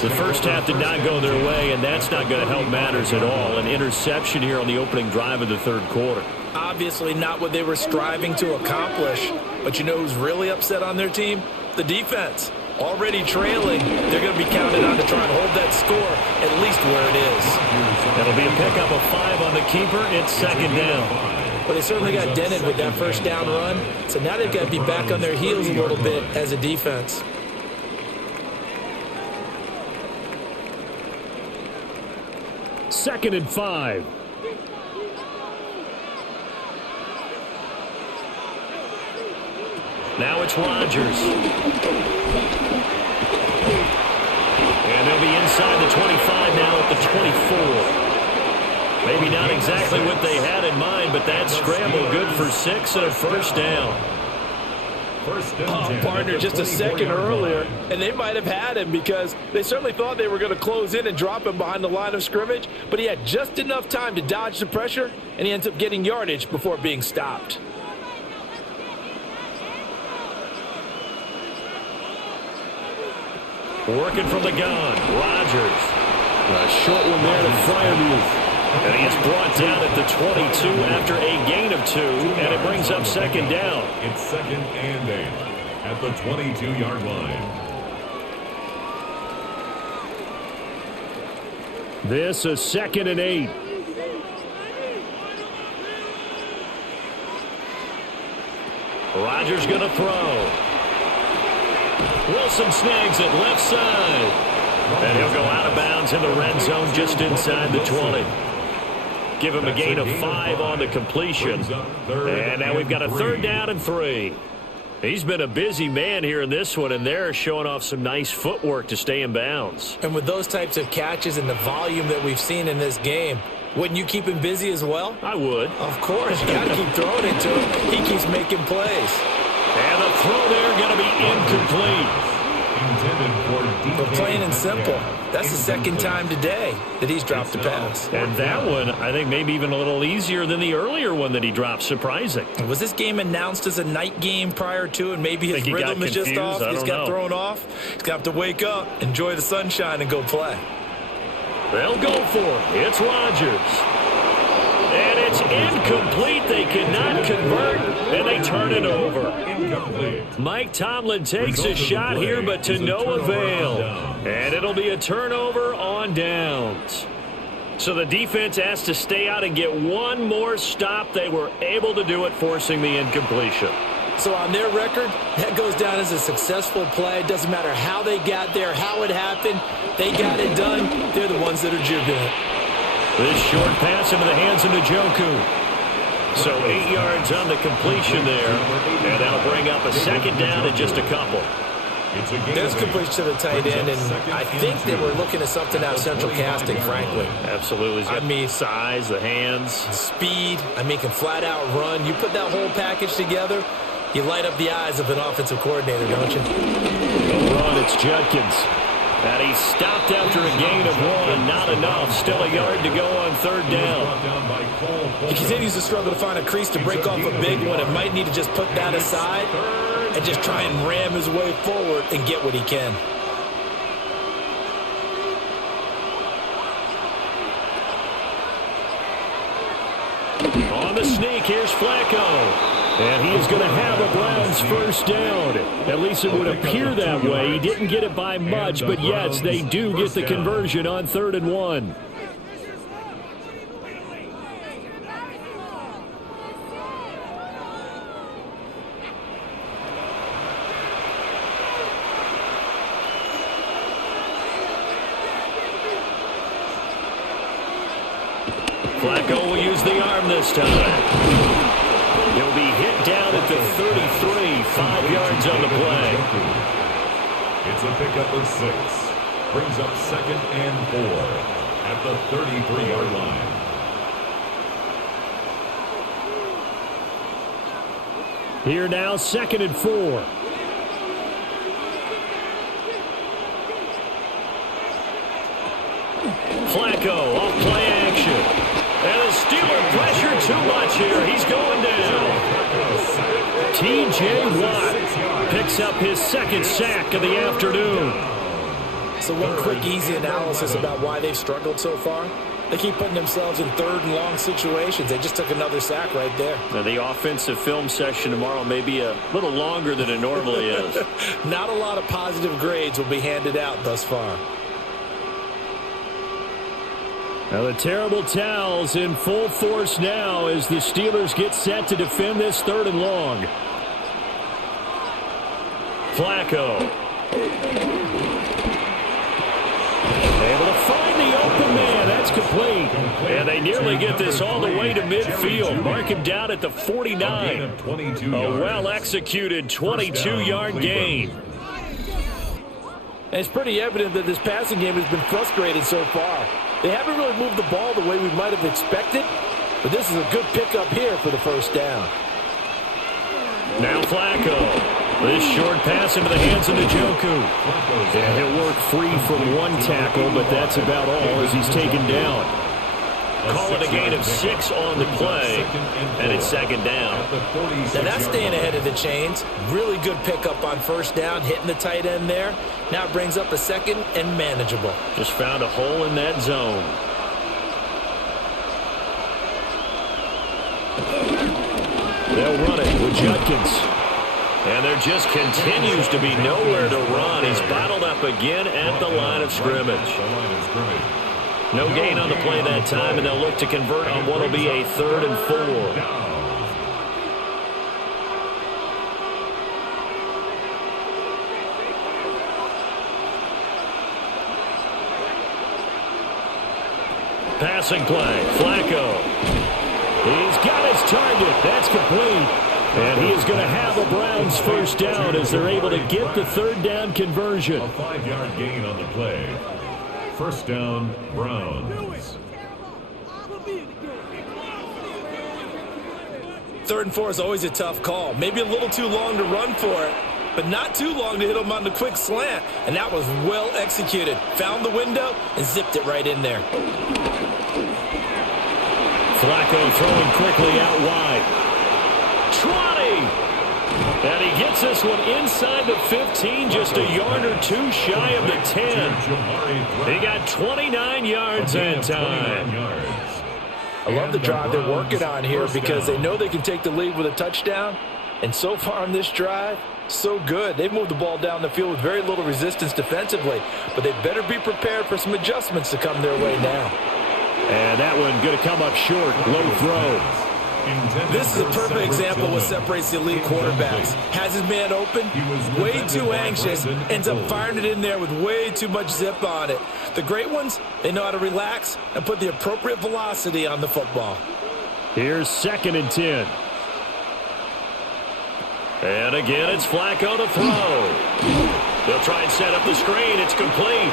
The first half did not go their way, and that's not going to help matters at all. An interception here on the opening drive of the third quarter. Obviously not what they were striving to accomplish. But you know who's really upset on their team? The defense. Already trailing, they're going to be counted on to try and hold that score at least where it is. It'll be a pickup of 5 on the keeper. It's second down. But they certainly got dented with that first down run. So now they've got to be back on their heels a little bit as a defense. Second and 5. Now it's Rodgers. And they'll be inside the 25 now at the 24. Maybe not exactly what they had in mind, but that scramble good for 6 and a first down. Oh, partner, just a second earlier, and they might have had him because they certainly thought they were going to close in and drop him behind the line of scrimmage, but he had just enough time to dodge the pressure, and he ends up getting yardage before being stopped. Working from the gun, Rodgers. A short one there to Freiermuth. And he is brought down at the 22 after a gain of 2, and it brings up second down. It's second and 8 at the 22-yard line. This is second and 8. Rodgers going to throw. Wilson snags it left side. And he'll go out of bounds in the red zone just inside the 20. Give him a gain of 5 on the completion. And now we've got a third down and 3. He's been a busy man here in this one, and they're showing off some nice footwork to stay in bounds. And with those types of catches and the volume that we've seen in this game, wouldn't you keep him busy as well? I would. Of course. You got to keep throwing it to him. He keeps making plays. And the throw there going to be incomplete. But plain and simple, that's the second time today that he's dropped a pass. And that one, I think, maybe even a little easier than the earlier one that he dropped. Surprising. Was this game announced as a night game prior to, and maybe his rhythm is just off? He's got thrown off. He's got to wake up, enjoy the sunshine, and go play. They'll go for it. It's Rodgers. And it's incomplete. They cannot convert, and they turn it over. Mike Tomlin takes a shot here, but to no avail. And it'll be a turnover on downs. So the defense has to stay out and get one more stop. They were able to do it, forcing the incompletion. So on their record, that goes down as a successful play. It doesn't matter how they got there, how it happened. They got it done. They're the ones that are jubilant. This short pass into the hands of Njoku. So 8 yards on the completion there. And that'll bring up a second down and just a couple. There's completion to the tight end, and I think they were looking at something out of central casting, frankly. Absolutely. I mean, size, the hands. Speed. I mean, can flat out run. You put that whole package together, you light up the eyes of an offensive coordinator, don't you? The run, it's Judkins. And he stopped after a gain of 1. Not enough. Still a yard to go on third down. He continues to struggle to find a crease to break off a big one and might need to just put that aside and just try and ram his way forward and get what he can. On the sneak, here's Flacco. And he is going to have a Browns first down. At least it would appear that way. He didn't get it by much, but yes, they do get the conversion on 3rd and 1. Flacco will use the arm this time. He'll be hit down at the 33, 5 yards on the play. It's a pickup of 6. Brings up 2nd and 4 at the 33-yard line. Here now, 2nd and 4. Flacco off play action. And the Steeler pressure too much here. He's going down. T.J. Watt picks up his 2nd sack of the afternoon. So one quick, easy analysis about why they've struggled so far. They keep putting themselves in 3rd and long situations. They just took another sack right there. Now, the offensive film session tomorrow may be a little longer than it normally is. Not a lot of positive grades will be handed out thus far. Now the terrible towels in full force now as the Steelers get set to defend this 3rd and long. Flacco. Able to find the open man. That's complete. And they nearly get this all the way to midfield. Mark him down at the 49. A well-executed 22-yard gain. And it's pretty evident that this passing game has been frustrated so far. They haven't really moved the ball the way we might have expected, but this is a good pickup here for the 1st down. Now Flacco. This short pass into the hands of Njoku. And he'll work free from one tackle, but that's about all as he's taken down. Call it a gain of 6 on the play, and it's 2nd down. Now that's staying ahead of the chains. Really good pickup on 1st down, hitting the tight end there. Now it brings up a 2nd and manageable. Just found a hole in that zone. They'll run it with Judkins. And there just continues to be nowhere to run. He's bottled up again at the line of scrimmage. No gain on the play that time, and they'll look to convert on what will be a 3rd and 4. Passing play, Flacco. He's got his target. That's complete. And he is going to have a Browns 1st down as they're able to get the 3rd down conversion. A 5-yard gain on the play. 1st down, Browns. 3rd and 4 is always a tough call. Maybe a little too long to run for it, but not too long to hit him on the quick slant. And that was well executed. Found the window and zipped it right in there. Flacco throwing quickly out wide. Trotty! And he gets this one inside the 15, just a yard or 2 shy of the 10. He got 29 yards that time. I love the drive they're working on here because they know they can take the lead with a touchdown. And so far on this drive, so good. They've moved the ball down the field with very little resistance defensively, but they better be prepared for some adjustments to come their way now. And that one going to come up short. Low throw. This is a perfect example of what separates the elite quarterbacks. Has his man open, way too anxious, ends up firing it in there with way too much zip on it. The great ones, they know how to relax and put the appropriate velocity on the football. Here's 2nd and 10. And again, it's Flacco to throw. They'll try and set up the screen. It's complete.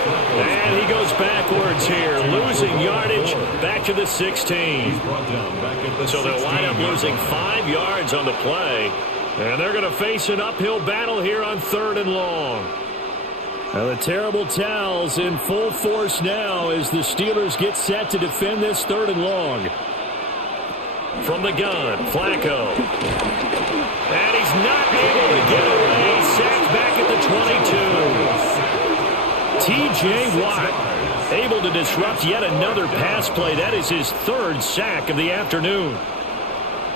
And he goes backwards here, losing yardage back to the 16. So they'll wind up losing 5 yards on the play. And they're going to face an uphill battle here on 3rd and long. Now the terrible towels in full force now as the Steelers get set to defend this 3rd and long. From the gun, Flacco. And he's not able to get away. Sacked back at the 22. T.J. Watt able to disrupt yet another pass play. That is his 3rd sack of the afternoon.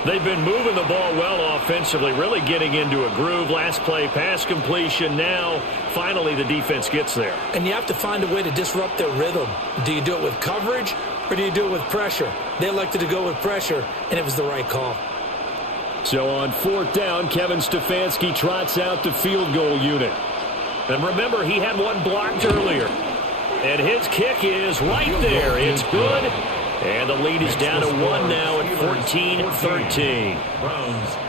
They've been moving the ball well offensively, really getting into a groove. Last play, pass completion. Now, finally, the defense gets there. And you have to find a way to disrupt their rhythm. Do you do it with coverage or do you do it with pressure? They elected to go with pressure, and it was the right call. So on 4th down, Kevin Stefanski trots out the field goal unit. And remember, he had one blocked earlier. And his kick is right there. It's good. And the lead is down to 1 now at 14-13.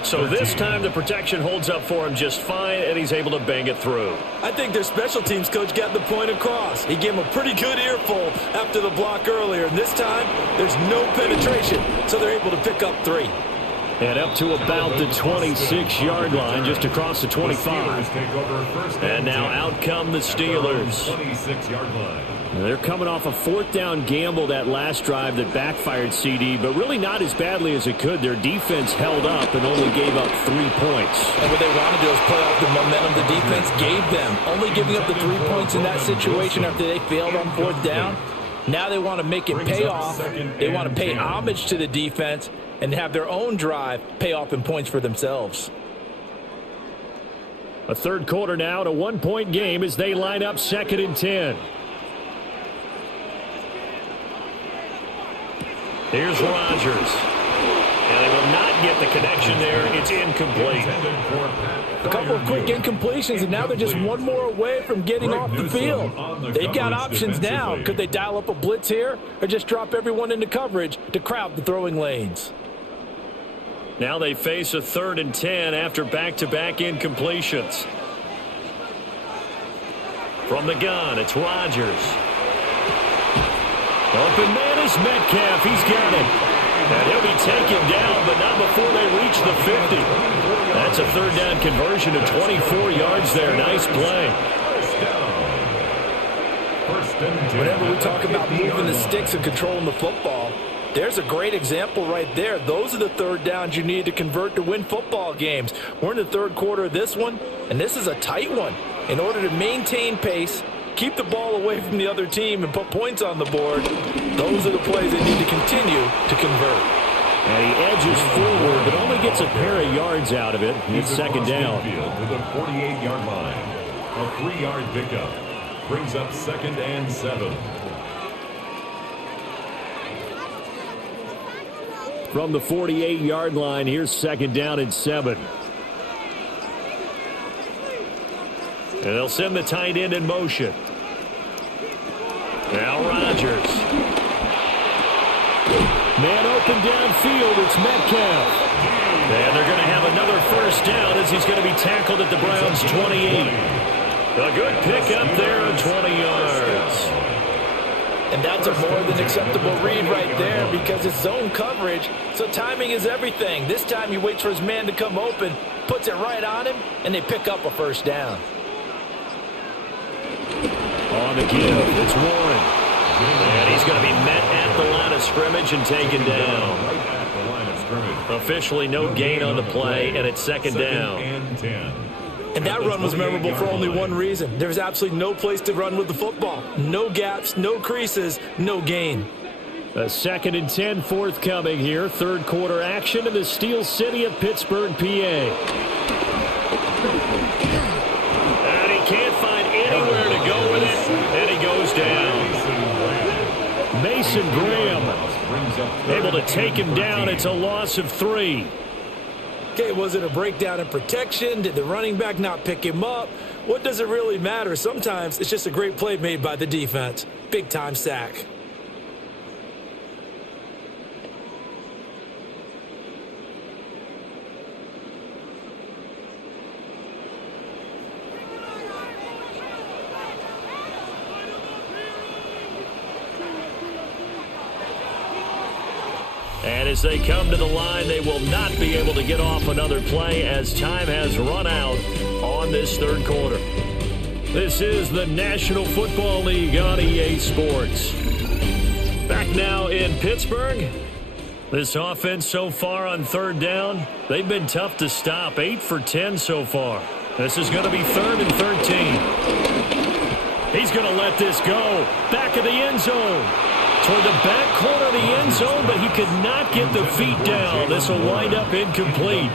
So this time the protection holds up for him just fine, and he's able to bang it through. I think their special teams coach got the point across. He gave him a pretty good earful after the block earlier. And this time, there's no penetration, so they're able to pick up 3. And up to about the 26-yard line, just across the 25. And now out come the Steelers. 26-yard line. They're coming off a 4th down gamble that last drive that backfired CD, but really not as badly as it could. Their defense held up and only gave up 3 points. And what they want to do is play off the momentum the defense gave them. Only giving up the 3 points in that situation after they failed on 4th down. Now they want to make it pay off. They want to pay homage to the defense and have their own drive pay off in points for themselves. A third quarter now, a 1-point game as they line up 2nd and 10. Here's Rodgers. And they will not get the connection there. It's incomplete. A couple of quick incompletions, and now they're just one more away from getting off the field. They've got options now. Could they dial up a blitz here or just drop everyone into coverage to crowd the throwing lanes? Now they face a 3rd and 10 after back-to-back incompletions. From the gun, it's Rodgers. Open man is Metcalf. He's got it. And he'll be taken down, but not before they reach the 50. That's a 3rd down conversion of 24 yards there. Nice play. Whenever we talk about moving the sticks and controlling the football, there's a great example right there. Those are the 3rd downs you need to convert to win football games. We're in the 3rd quarter of this one, and this is a tight one. In order to maintain pace, keep the ball away from the other team, and put points on the board, those are the plays they need to continue to convert. And he edges forward, but only gets a pair of yards out of it. It's 2nd down. To the 48-yard line. A 3-yard pickup brings up 2nd and 7. From the 48-yard line, here's 2nd down and 7. And they'll send the tight end in motion. Now Rodgers. Man open downfield, it's Metcalf. And they're going to have another 1st down as he's going to be tackled at the Browns' 28. A good pickup there on 20 yards. And that's a more than acceptable read right there because it's zone coverage, so timing is everything. This time he waits for his man to come open, puts it right on him, and they pick up a 1st down. On the give, it's Warren. And he's going to be met at the line of scrimmage and taken down. Officially no gain on the play, and it's 2nd down. And that run was memorable for only one reason. There's absolutely no place to run with the football. No gaps, no creases, no gain. A 2nd and 10 forthcoming here. 3rd quarter action in the Steel City of Pittsburgh, PA. And he can't find anywhere to go with it, and he goes down. Mason Graham able to take him down. It's a loss of 3. Okay, was it a breakdown in protection? Did the running back not pick him up? What does it really matter? Sometimes it's just a great play made by the defense. Big-time sack. And as they come to the line, they will not be able to get off another play as time has run out on this 3rd quarter. This is the National Football League on EA Sports. Back now in Pittsburgh. This offense so far on 3rd down, they've been tough to stop. 8 for 10 so far. This is going to be 3rd and 13. He's going to let this go. Back of the end zone. Toward the back corner of the end zone, but he could not get the feet down. This will wind up incomplete.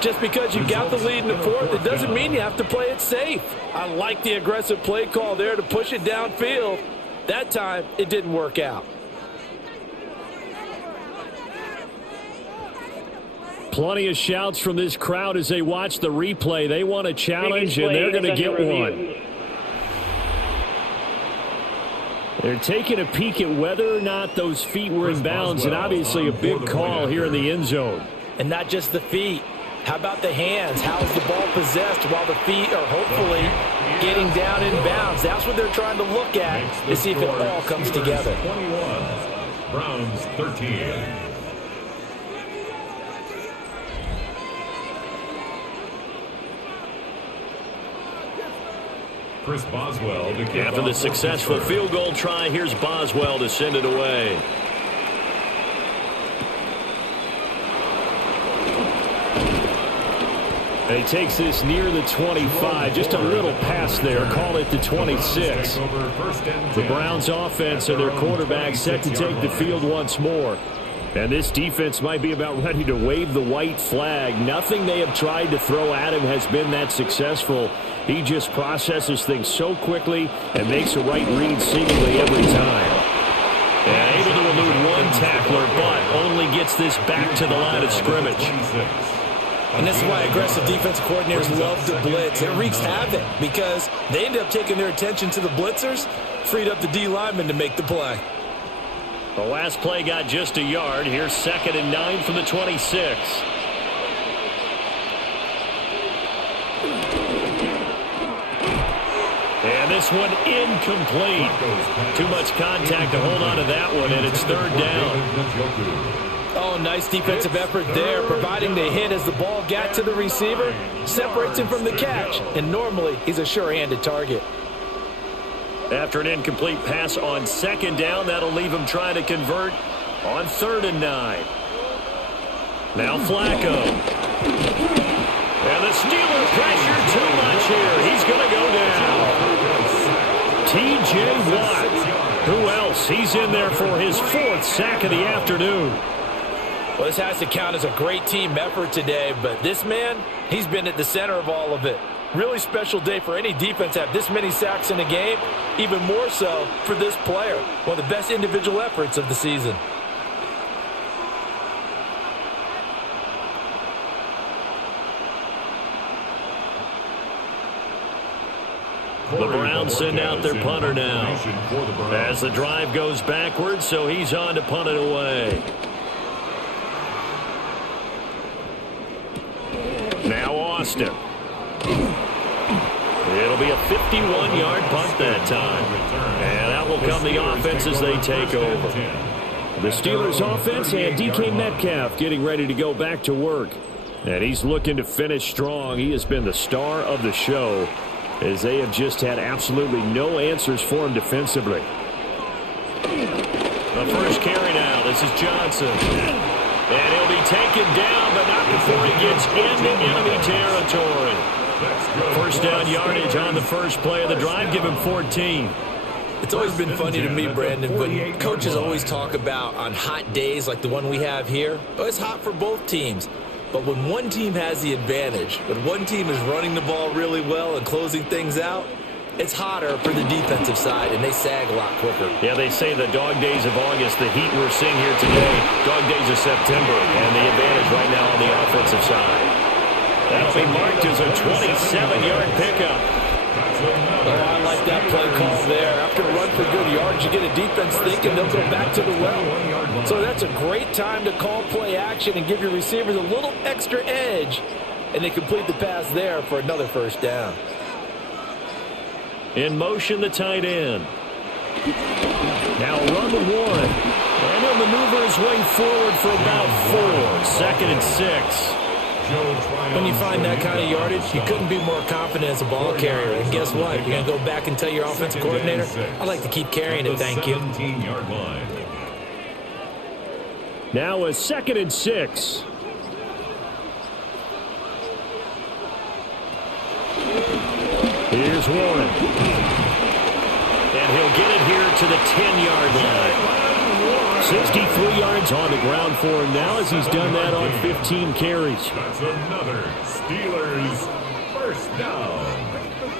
Just because you got the lead in the 4th, it doesn't mean you have to play it safe. I like the aggressive play call there to push it downfield. That time, it didn't work out. Plenty of shouts from this crowd as they watch the replay. They want a challenge, and they're going to get one. They're taking a peek at whether or not those feet were in bounds, and obviously a big call here in the end zone. And not just the feet. How about the hands? How is the ball possessed while the feet are hopefully getting down in bounds? That's what they're trying to look at to see if it all comes together. 21, Browns 13. Chris Boswell. After the successful field goal try, here's Boswell to send it away. And he takes this near the 25. Just a little pass there. Call it the 26. The Browns offense and their quarterback set to take the field once more. And this defense might be about ready to wave the white flag. Nothing they have tried to throw at him has been that successful. He just processes things so quickly and makes a right read seemingly every time. And able to elude one tackler, but only gets this back to the line of scrimmage. And this is why aggressive defensive coordinators love to blitz. It wreaks havoc because they end up taking their attention to the blitzers, freed up the D lineman to make the play. The last play got just a yard. Here's 2nd and 9 from the 26. And this one incomplete. Too much contact to hold on to that one, and it's 3rd down. Oh, nice defensive effort there, providing the hit as the ball got to the receiver, separates him from the catch, and normally he's a sure-handed target. After an incomplete pass on 2nd down, that'll leave him trying to convert on 3rd and 9. Now Flacco. And the Steelers pressure too much here. He's going to go down. T.J. Watt. Who else? He's in there for his 4th sack of the afternoon. Well, this has to count as a great team effort today, but this man, he's been at the center of all of it. Really special day for any defense to have this many sacks in a game, even more so for this player. One of the best individual efforts of the season. The Browns send out their punter now as the drive goes backwards, so he's on to punt it away. Now Austin. It'll be a 51-yard punt that time. And that will come the offense as they take over. The Steelers offense and DK Metcalf getting ready to go back to work. And he's looking to finish strong. He has been the star of the show as they have just had absolutely no answers for him defensively. The first carry now. This is Johnson. And he'll be taken down, but not before he gets into enemy territory. First down yardage on the first play of the drive. Give him 14. It's always been funny to me, Brandon, when coaches always talk about on hot days like the one we have here. Oh, it's hot for both teams. But when one team has the advantage, when one team is running the ball really well and closing things out, it's hotter for the defensive side, and they sag a lot quicker. Yeah, they say the dog days of August, the heat we're seeing here today, dog days of September, and the advantage right now on the offensive side. That'll be marked as a 27-yard pickup. Oh, I like that play call there. After a run for good yards, you get a defense thinking they'll go back to the well. So that's a great time to call play action and give your receivers a little extra edge. And they complete the pass there for another first down. In motion, the tight end. Now run the one. And he'll maneuver his way forward for about 4. 2nd and 6. When you find that kind of yardage, you couldn't be more confident as a ball carrier. And guess what? You're going to go back and tell your offensive coordinator, I'd like to keep carrying it, thank you. Now a 2nd and 6. Here's Warren. And he'll get it here to the 10-yard line. 63 yards on the ground for him now as he's done that on 15 carries. That's another Steelers first down.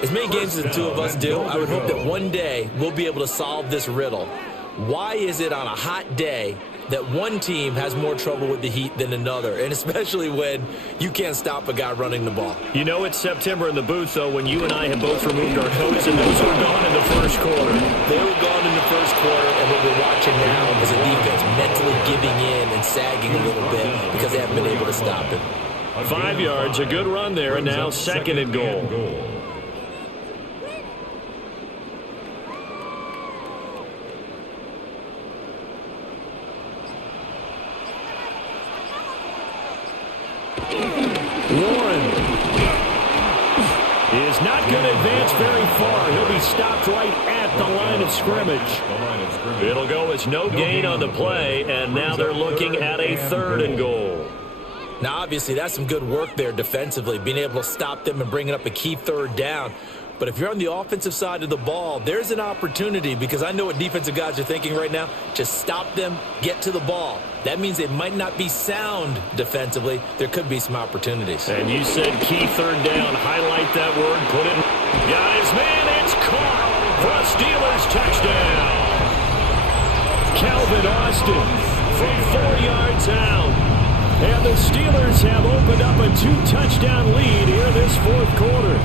As many games as the two of us do, I would hope that one day we'll be able to solve this riddle. Why is it on a hot day that one team has more trouble with the heat than another, and especially when you can't stop a guy running the ball? You know it's September in the booth, though, when you and I have both removed our coats, and those were gone in the first quarter. They were gone in the first quarter, and what we're watching now is a defense mentally giving in and sagging a little bit because they haven't been able to stop it. 5 yards, a good run there, and now second and goal. Warren is not going to advance very far. He'll be stopped right at the line of scrimmage. It'll go as no gain on the play, and now they're looking at a third and goal. Now, obviously, that's some good work there defensively, being able to stop them and bringing up a key third down. But if you're on the offensive side of the ball, there's an opportunity, because I know what defensive guys are thinking right now. Just stop them, get to the ball. That means it might not be sound defensively. There could be some opportunities. And you said key third down. Highlight that word. Put it. Got his man. It's caught for a Steelers touchdown. Calvin Austin from 4 yards out. And the Steelers have opened up a 2-touchdown lead here this fourth quarter.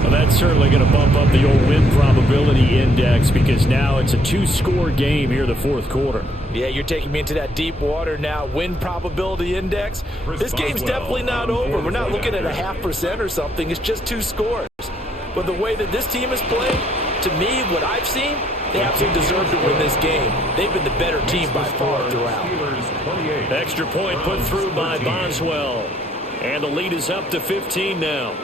Well, that's certainly going to bump up the old win probability index, because now it's a 2-score game here the fourth quarter. Yeah, you're taking me into that deep water now. Win probability index. This game's definitely not over. We're not looking at a 0.5% or something. It's just 2 scores. But the way that this team is playing, to me, what I've seen, they absolutely deserve to win this game. They've been the better team by far throughout. Extra point put through by Boswell. And the lead is up to 15 now.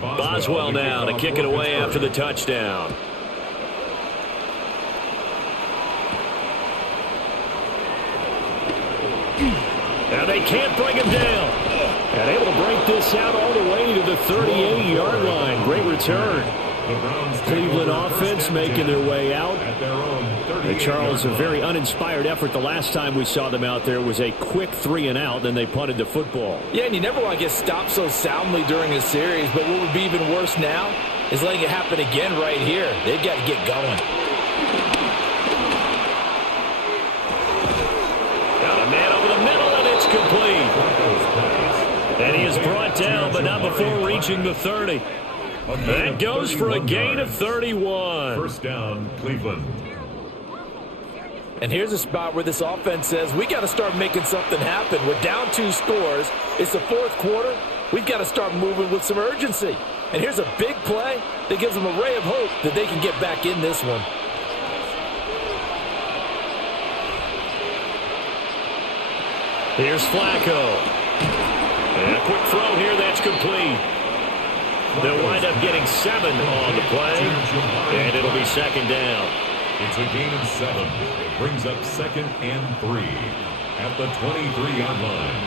Boswell now to kick it away after the touchdown. And they can't bring him down. And able to break this out all the way to the 38-yard line. Great return. Cleveland offense making their way out. The Charles, a very uninspired effort. The last time we saw them out there was a quick 3-and-out, then they punted the football. Yeah, and you never want to get stopped so soundly during a series, but what would be even worse now is letting it happen again right here. They've got to get going. Got a man over the middle, and it's complete. And he is brought down, but not before reaching the 30. That goes for a gain of 31. First down, Cleveland. And here's a spot where this offense says, we got to start making something happen. We're down 2 scores. It's the fourth quarter. We've got to start moving with some urgency. And here's a big play that gives them a ray of hope that they can get back in this one. Here's Flacco. And a quick throw here, that's complete. They'll wind up getting 7 on the play, and it'll be second down. It's a gain of 7. It brings up 2nd and 3 at the 23-yard line.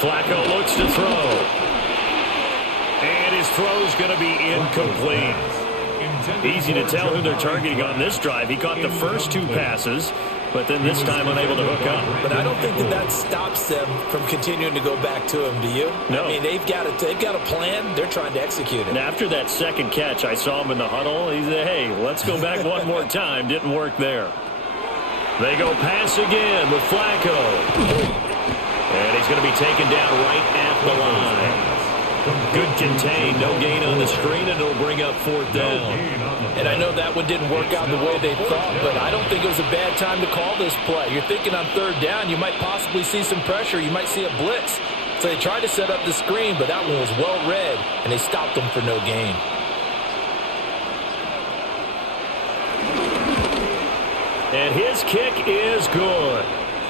Flacco looks to throw. And his throw's going to be incomplete. Easy to tell who they're targeting on this drive. He caught the first 2 passes, but then this time unable to hook up. But I don't think that stops them from continuing to go back to him, do you? No. I mean, they've got a plan. They're trying to execute it. And after that second catch, I saw him in the huddle. He said, hey, let's go back one more time. Didn't work there. They go pass again with Flacco. And he's going to be taken down right at the line. Good contain, no gain on the screen, and it'll bring up 4th down. And I know that one didn't work out the way they thought, but I don't think it was a bad time to call this play. You're thinking on 3rd down, you might possibly see some pressure. You might see a blitz. So they tried to set up the screen, but that one was well read, and they stopped them for no gain. And his kick is good.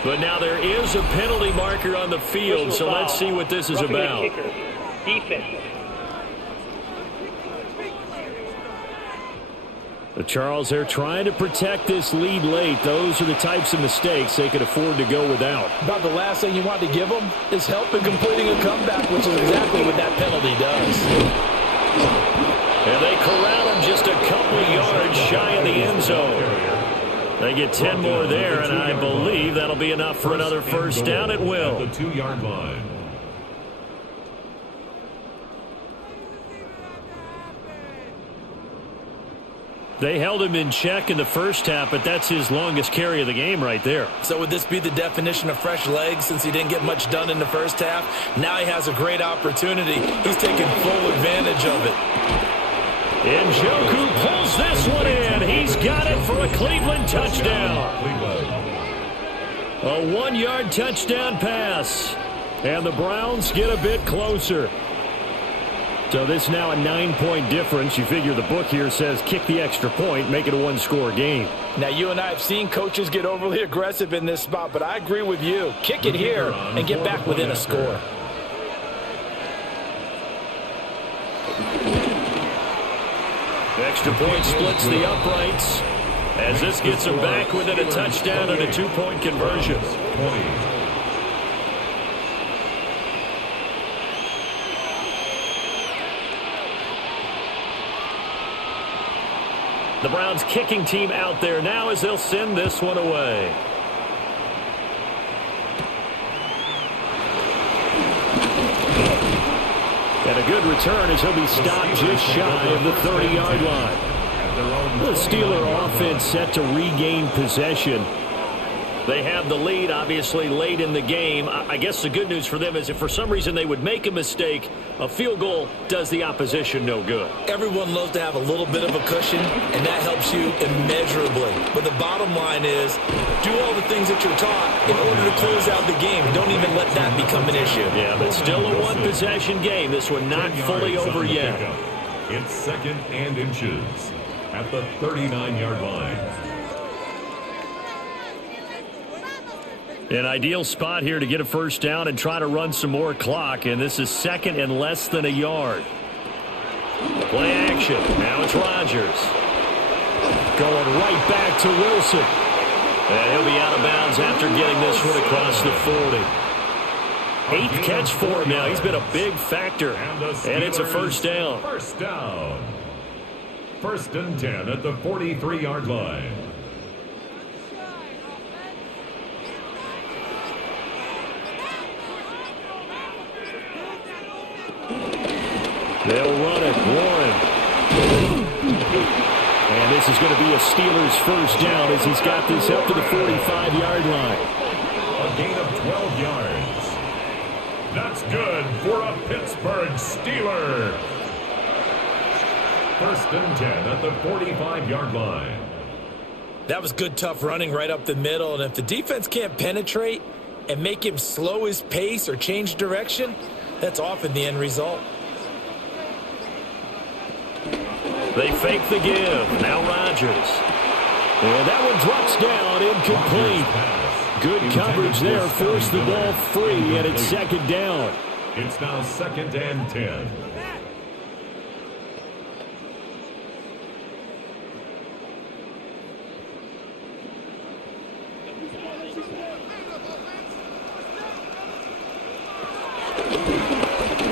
But now there is a penalty marker on the field, so let's see what this is about. Defense. The Charles, they're trying to protect this lead late. Those are the types of mistakes they could afford to go without. About the last thing you want to give them is help in completing a comeback, which is exactly what that penalty does. And they corral him just a couple yards shy of the end zone. They get 10 more there, and I believe that'll be enough for another first down. It will. At the 2-yard line. They held him in check in the first half, but that's his longest carry of the game right there. So would this be the definition of fresh legs since he didn't get much done in the first half? Now he has a great opportunity. He's taking full advantage of it. Njoku pulls this one in. He's got it for a Cleveland touchdown. A 1-yard touchdown pass. And the Browns get a bit closer. So this is now a 9-point difference. You figure the book here says kick the extra point, make it a 1-score game. Now, you and I have seen coaches get overly aggressive in this spot, but I agree with you. Kick it here and get back within a score. Extra point splits the uprights as this gets them back within a touchdown and a 2-point conversion. The Browns kicking team out there now as they'll send this one away. And a good return as he'll be stopped just shy of the 30-yard line. The Steeler offense set to regain possession. They have the lead, obviously, late in the game. I guess the good news for them is if for some reason they would make a mistake, a field goal does the opposition no good. Everyone loves to have a little bit of a cushion, and that helps you immeasurably. But the bottom line is, do all the things that you're taught in order to close out the game. Don't even let that become an issue. Yeah, but still a one-possession game. This one not fully over yet. It's 2nd and inches at the 39-yard line. An ideal spot here to get a first down and try to run some more clock, and this is 2nd and less than a yard. Play action. Now it's Rodgers. Going right back to Wilson. And he'll be out of bounds after getting this one across the 40. 8th catch for him now. He's been a big factor, and it's a first down. First down. 1st and 10 at the 43-yard line. They'll run it. Warren. And this is going to be a Steelers first down as he's got this up to the 45-yard line. A gain of 12 yards. That's good for a Pittsburgh Steeler. 1st and 10 at the 45-yard line. That was good, tough running right up the middle. And if the defense can't penetrate and make him slow his pace or change direction, that's often the end result. They fake the give. Now Rodgers. And that one drops down, incomplete. Good coverage there. Forced the ball free, and it's 2nd down. It's now 2nd and 10.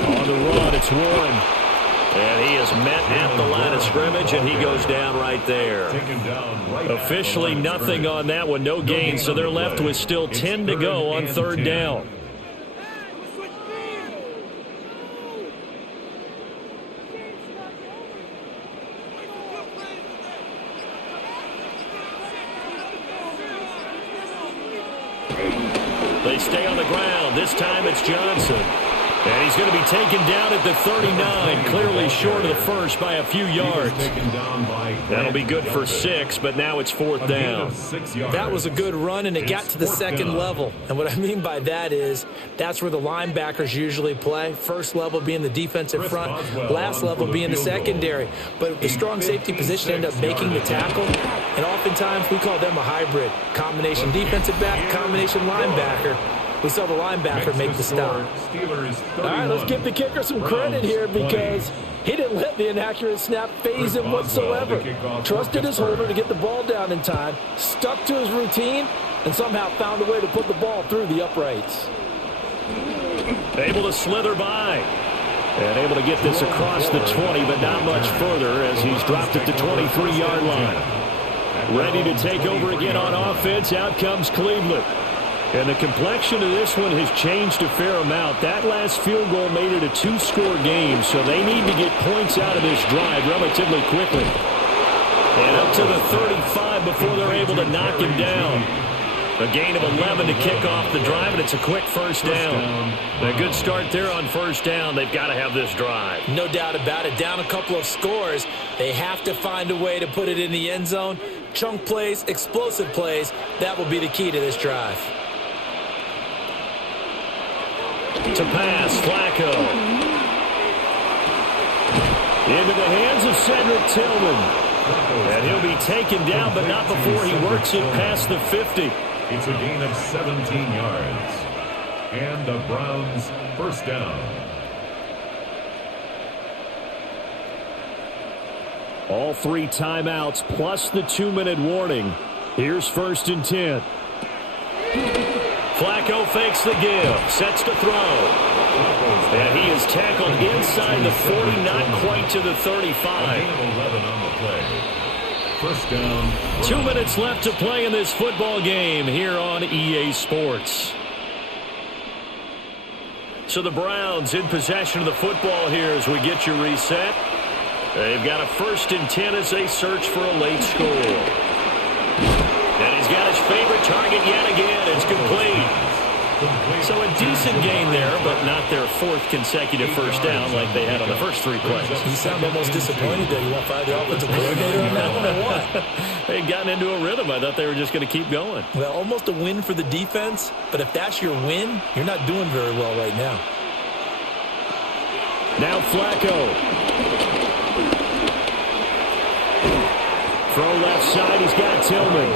On the run, it's Warren. And he is met at the line of scrimmage, and he goes down right there. Officially nothing on that one, no gain, so they're left with still 10 to go on 3rd down. They stay on the ground. This time it's Johnson. And he's going to be taken down at the 39, clearly short of the first by a few yards. That'll be good for 6, but now it's 4th down. That was a good run, and it got to the 2nd level. And what I mean by that is that's where the linebackers usually play. First level being the defensive front, last level being the secondary. But the strong safety position ended up making the tackle, and oftentimes we call them a hybrid. Combination defensive back, combination linebacker. We saw the linebacker make the stop. All right, let's give the kicker some credit here because he didn't let the inaccurate snap phase him whatsoever. Trusted his holder to get the ball down in time, stuck to his routine, and somehow found a way to put the ball through the uprights. Able to slither by. And able to get this across the 20, but not much further as he's dropped it to 23-yard line. Ready to take over again on offense. Out comes Cleveland. And the complexion of this one has changed a fair amount. That last field goal made it a two-score game, so they need to get points out of this drive relatively quickly. And up to the 35 before they're able to knock him down. A gain of 11 to kick off the drive, and it's a quick first down. A good start there on first down. They've got to have this drive. No doubt about it. Down a couple of scores. They have to find a way to put it in the end zone. Chunk plays, explosive plays. That will be the key to this drive. To pass, Flacco. Into the hands of Cedric Tillman. And he'll be taken down, but not before he works it past the 50. It's a gain of 17 yards. And the Browns first down. All 3 timeouts plus the 2-minute warning. Here's 1st and 10. Flacco fakes the give, sets to throw. And he is tackled inside the 40, not quite to the 35. 11 on the play. First down. 2 minutes left to play in this football game here on EA Sports. So the Browns in possession of the football here as we get you reset. They've got a 1st and 10 as they search for a late score. And he's got his favorite target yet again. It's complete. So a decent gain there, but not their 4th consecutive first down like they had on the first 3 plays. You sound almost disappointed that you want to fire the offensive coordinator on that one, or what? They'd gotten into a rhythm. I thought they were just going to keep going. Well, almost a win for the defense, but if that's your win, you're not doing very well right now. Now Flacco. Throw left side, he's got Tillman.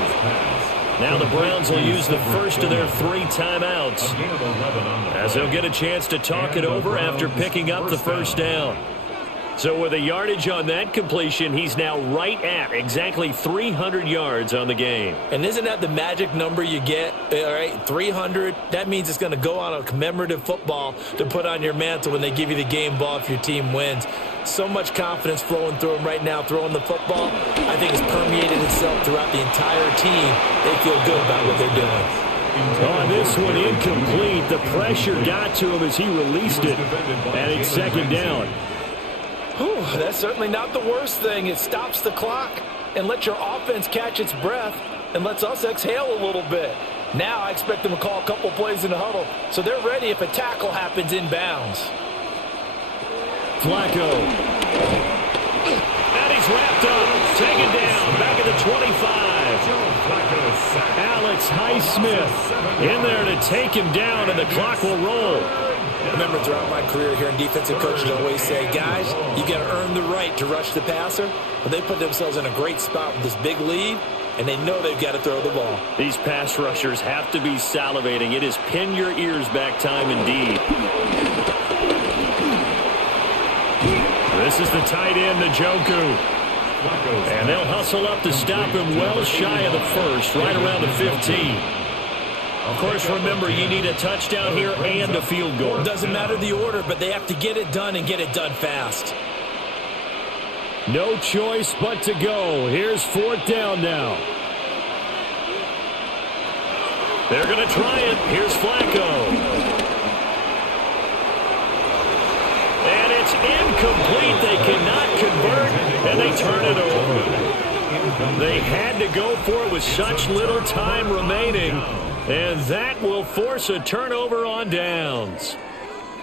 Now the Browns will use the first of their 3 timeouts as they'll get a chance to talk it over after picking up the first down. So with a yardage on that completion, he's now right at exactly 300 yards on the game. And isn't that the magic number you get? All right, 300. That means it's going to go on a commemorative football to put on your mantle when they give you the game ball if your team wins. So much confidence flowing through him right now, throwing the football. I think it's permeated itself throughout the entire team. They feel good about what they're doing. On this one, incomplete. The pressure got to him as he released it, and it's 2nd down. Whew, that's certainly not the worst thing. It stops the clock and lets your offense catch its breath and lets us exhale a little bit. Now I expect them to call a couple plays in the huddle, so they're ready if a tackle happens inbounds. Flacco. And he's wrapped up. Taken down. Back at the 25. Alex Highsmith in there to take him down, and the clock will roll. Remember, throughout my career here in defensive coaches always say, guys, you got to earn the right to rush the passer. But they put themselves in a great spot with this big lead, and they know they've got to throw the ball. These pass rushers have to be salivating. It is pin your ears back time indeed. This is the tight end, Njoku. And they'll hustle up to stop him well shy of the first, right around the 15. Of course, remember, you need a touchdown here and a field goal. Doesn't matter the order, but they have to get it done and get it done fast. No choice but to go. Here's 4th down now. They're going to try it. Here's Flacco. And it's incomplete. They cannot convert, and they turn it over. They had to go for it with such little time remaining. And that will force a turnover on downs.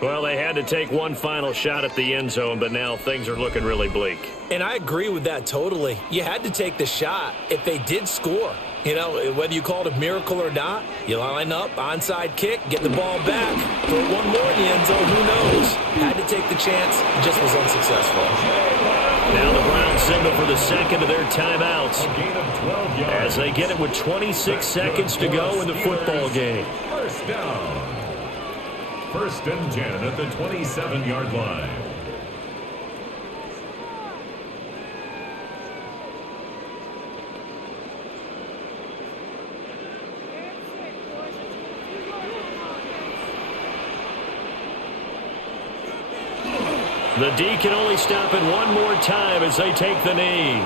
Well, they had to take one final shot at the end zone, but now things are looking really bleak. And I agree with that totally. You had to take the shot if they did score. You know, whether you call it a miracle or not, you line up, onside kick, get the ball back, throw one more in the end zone, who knows? Had to take the chance, just was unsuccessful. Now the Browns signal for the 2nd of their timeouts as they get it with 26 seconds to go in the football game. First down. 1st and 10 at the 27-yard line. The D can only stop it one more time as they take the knee.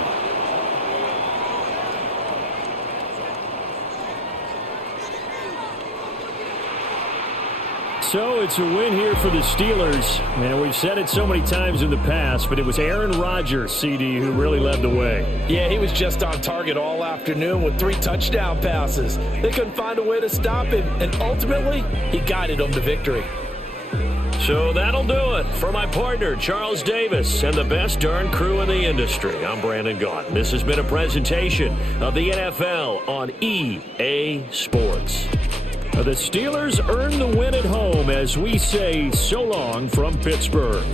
So it's a win here for the Steelers. And we've said it so many times in the past, but it was Aaron Rodgers, CD, who really led the way. Yeah, he was just on target all afternoon with 3 touchdown passes. They couldn't find a way to stop him, and ultimately, he guided them to victory. So that'll do it for my partner, Charles Davis, and the best darn crew in the industry. I'm Brandon Gaughan. This has been a presentation of the NFL on EA Sports. The Steelers earn the win at home as we say so long from Pittsburgh.